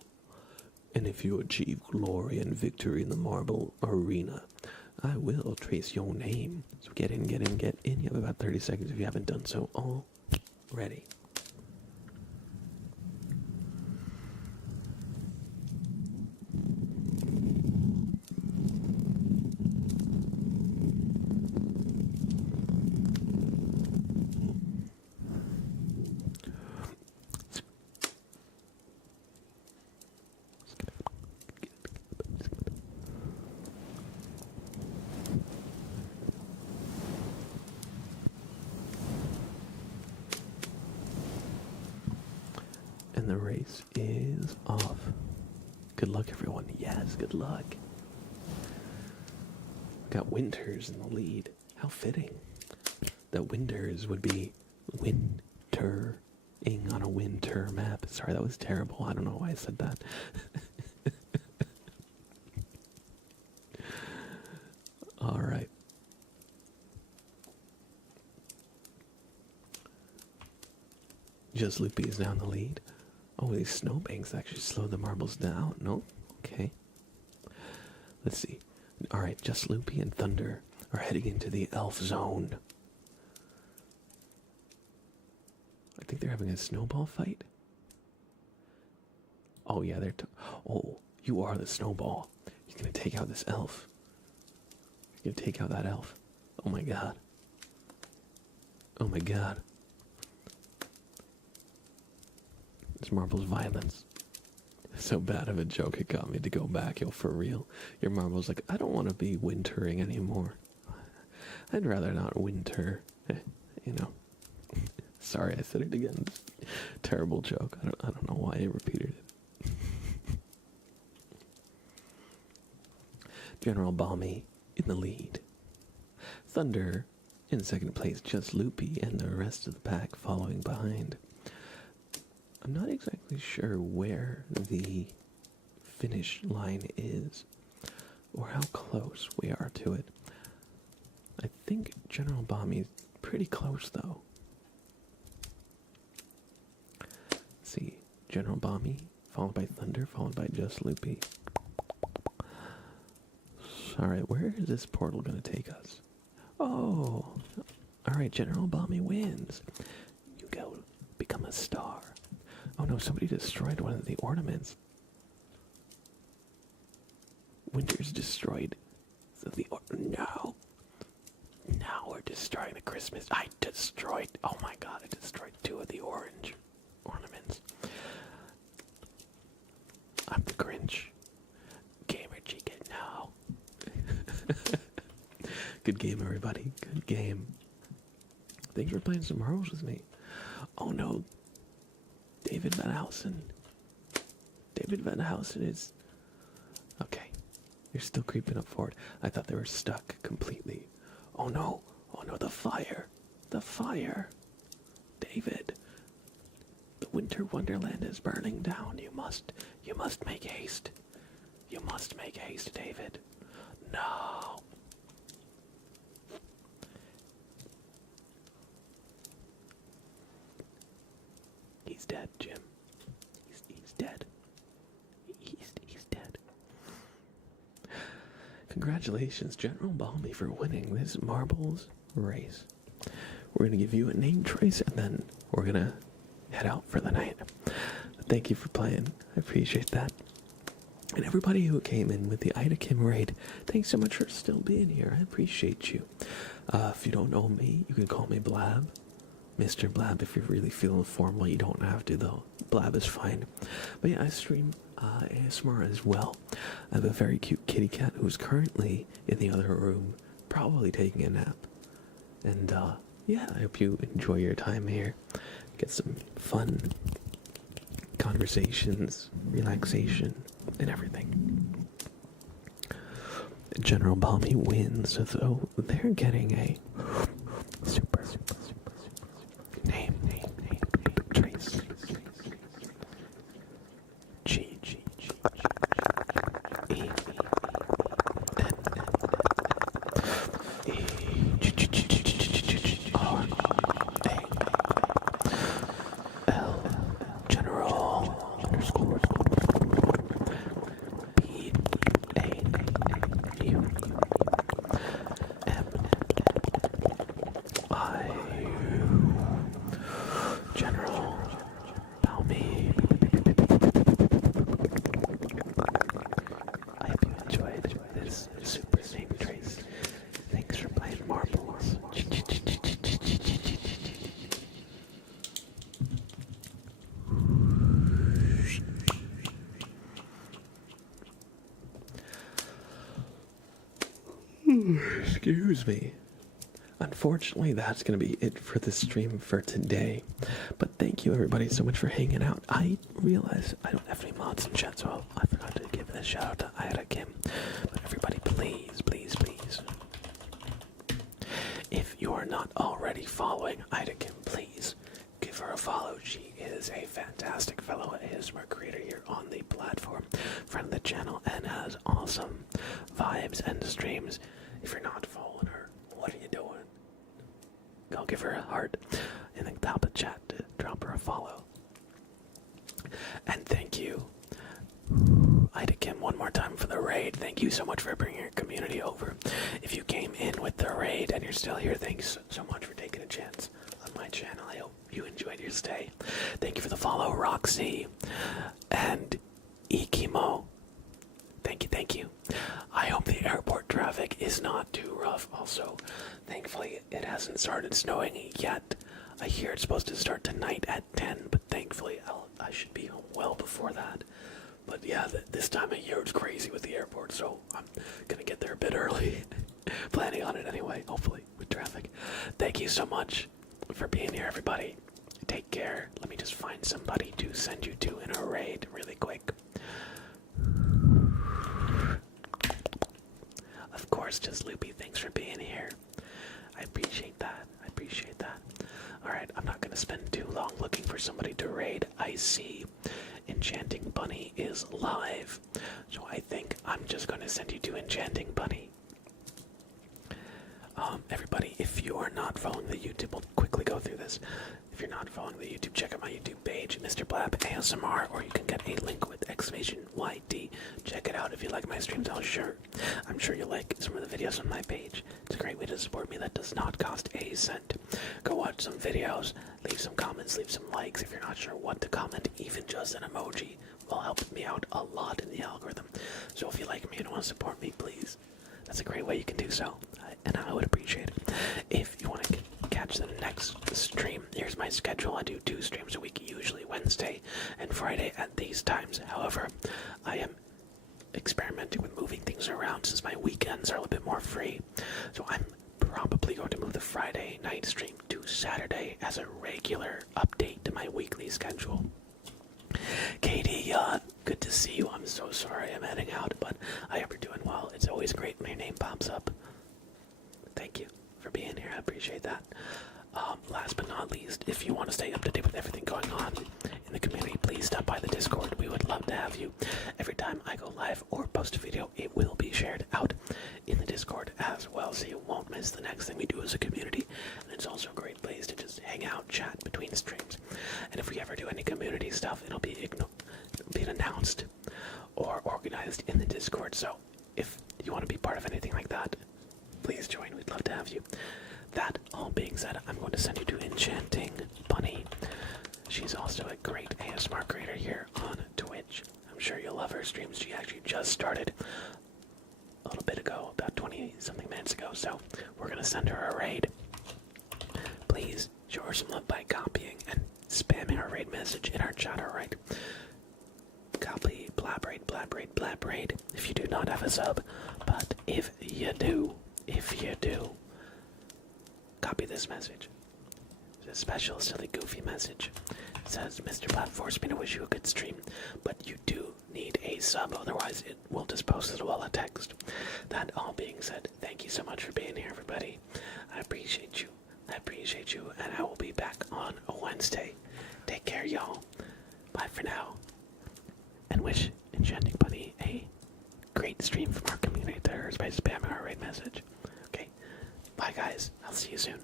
And if you achieve glory and victory in the marble arena, I will trace your name. So get in. You have about 30 seconds if you haven't done so Ready. And the race is off. Good luck, everyone. Yes, good luck. Got Winters in the lead. How fitting that Winters would be wintering on a winter map. Sorry, that was terrible. I don't know why I said that. All right. Just Loopy is now in the lead. Oh, these snowbanks actually slow the marbles down. No? Okay. Let's see. Alright, Just Loopy and Thunder are heading into the elf zone. I think they're having a snowball fight. Oh, yeah, oh, you are the snowball. You're gonna take out this elf. You're gonna take out that elf. Oh my god. Oh my god. This Marble's violence. So bad of a joke, it got me to go back, yo, for real. Your Marble's like, I don't want to be wintering anymore. I'd rather not winter, you know. Sorry, I said it again. Terrible joke. I don't know why I repeated it. General Balmy in the lead. Thunder in second place, Just Loopy, and the rest of the pack following behind. I'm not exactly sure where the finish line is or how close we are to it. I think General Balmy is pretty close though. Let's see, General Balmy, followed by Thunder, followed by Just Loopy. Alright, where is this portal going to take us? Oh, alright, General Balmy wins. You go become a star. Oh no, somebody destroyed one of the ornaments. Winter's destroyed no. Now we're destroying the Christmas. Oh my god, I destroyed 2 of the orange ornaments. I'm the Grinch. Gamer chicken, no. Good game, everybody. Good game. Thanks for playing some marbles with me. Oh no. David Van Housen. David Van Housen is... Okay. You're still creeping up forward. I thought they were stuck completely. Oh no. Oh no, the fire. The fire. David. The winter wonderland is burning down. You must make haste. You must make haste, David. No. He's dead, Jim. He's dead. He's dead. Congratulations, General Balmy, for winning this marbles race. We're going to give you a name choice, and then we're going to head out for the night. Thank you for playing. I appreciate that. And everybody who came in with the Ida Kim raid, thanks so much for still being here. I appreciate you. If you don't know me, you can call me Blab. Mr. Blab, if you're really feeling formal, you don't have to though. Blab is fine. But yeah, I stream ASMR as well. I have a very cute kitty cat who's currently in the other room, probably taking a nap. And yeah, I hope you enjoy your time here. Get some fun conversations, relaxation, and everything. General Balmy wins, so they're getting a super name trace. G E N R A L General underscore B A U M I General, Palmy. I hope you enjoyed this super name trace. Thanks for playing marbles. Excuse me. Unfortunately, that's going to be it for the stream for today. But thank you everybody so much for hanging out. I realize I don't have any mods in chat, so I forgot to give a shout out to Ida Kim. But everybody, please, please, please. If you are not already following Ida Kim, please give her a follow. She is a fantastic fellow ASMR creator here on the platform, friend of the channel, and has awesome vibes and streams. If you're not following her, what are you doing? Go give her a heart in the top of the chat to drop her a follow. And thank you, Ida Kim, one more time for the raid. Thank you so much for bringing your community over. If you came in with the raid and you're still here, thanks so much for taking a chance on my channel. I hope you enjoyed your stay. Thank you for the follow, Roxy and Ikimo. Thank you, thank you. I hope the airport traffic is not too rough. Also, thankfully, it hasn't started snowing yet. I hear it's supposed to start tonight at 10, but thankfully, I should be home well before that. But yeah, this time of year it's crazy with the airport, so I'm gonna get there a bit early. Planning on it anyway, hopefully, with traffic. Thank you so much for being here, everybody. Take care. Let me just find somebody to send you to in a raid really quick. Of course, just Loopy, thanks for being here. I appreciate that. I appreciate that. Alright, I'm not going to spend too long looking for somebody to raid. I see Enchanting Bunny is live. So I think I'm just going to send you to Enchanting Bunny. Everybody, if you are not following the YouTube, we'll quickly go through this. If you're not following the YouTube, check out my YouTube page, Mr. Blab ASMR, or you can get a link with exclamation YT. Check it out if you like my streams. I'm sure you'll like some of the videos on my page. It's a great way to support me that does not cost a cent. Go watch some videos, leave some comments, leave some likes. If you're not sure what to comment, even just an emoji will help me out a lot in the algorithm. So if you like me and want to support me, please, that's a great way you can do so, and I would appreciate it. If you want to catch the next stream, here's my schedule. I do 2 streams a week, usually Wednesday and Friday at these times. However, I am experimenting with moving things around since my weekends are a little bit more free. So I'm probably going to move the Friday night stream to Saturday as a regular update to my weekly schedule. Katie, good to see you. I'm so sorry I'm heading out, but I hope you're doing well. It's always great when your name pops up. Thank you for being here. I appreciate that. Last but not least, if you want to stay up to date with everything going on in the community, please stop by the Discord. We would love to have you. Every time I go live or post a video, it will be shared out in the Discord as well, so you won't miss the next thing we do as a community. And it's also a great place to just hang out, chat between streams. And if we ever do any community stuff, it'll be announced or organized in the Discord. So if you want to be part of anything like that, please join. We'd love to have you. That all being said, I'm going to send you to Enchanting Bunny. She's also a great ASMR creator here on Twitch. I'm sure you'll love her streams. She actually just started a little bit ago, about 20-something minutes ago, so we're going to send her a raid. Please show her some love by copying and spamming her raid message in our chat, alright? Copy, blab raid, if you do not have a sub. But if you do, copy this message. It's a special, silly, goofy message. It says, Mr. Blab forced me to wish you a good stream, but you do need a sub, otherwise it will just post as a wall of text. That all being said, thank you so much for being here, everybody. I appreciate you, and I will be back on a Wednesday. Take care, y'all. Bye for now. And wish Enchanting Bunny a great stream from our community to hers by spamming our raid message. Okay, bye guys, I'll see you soon.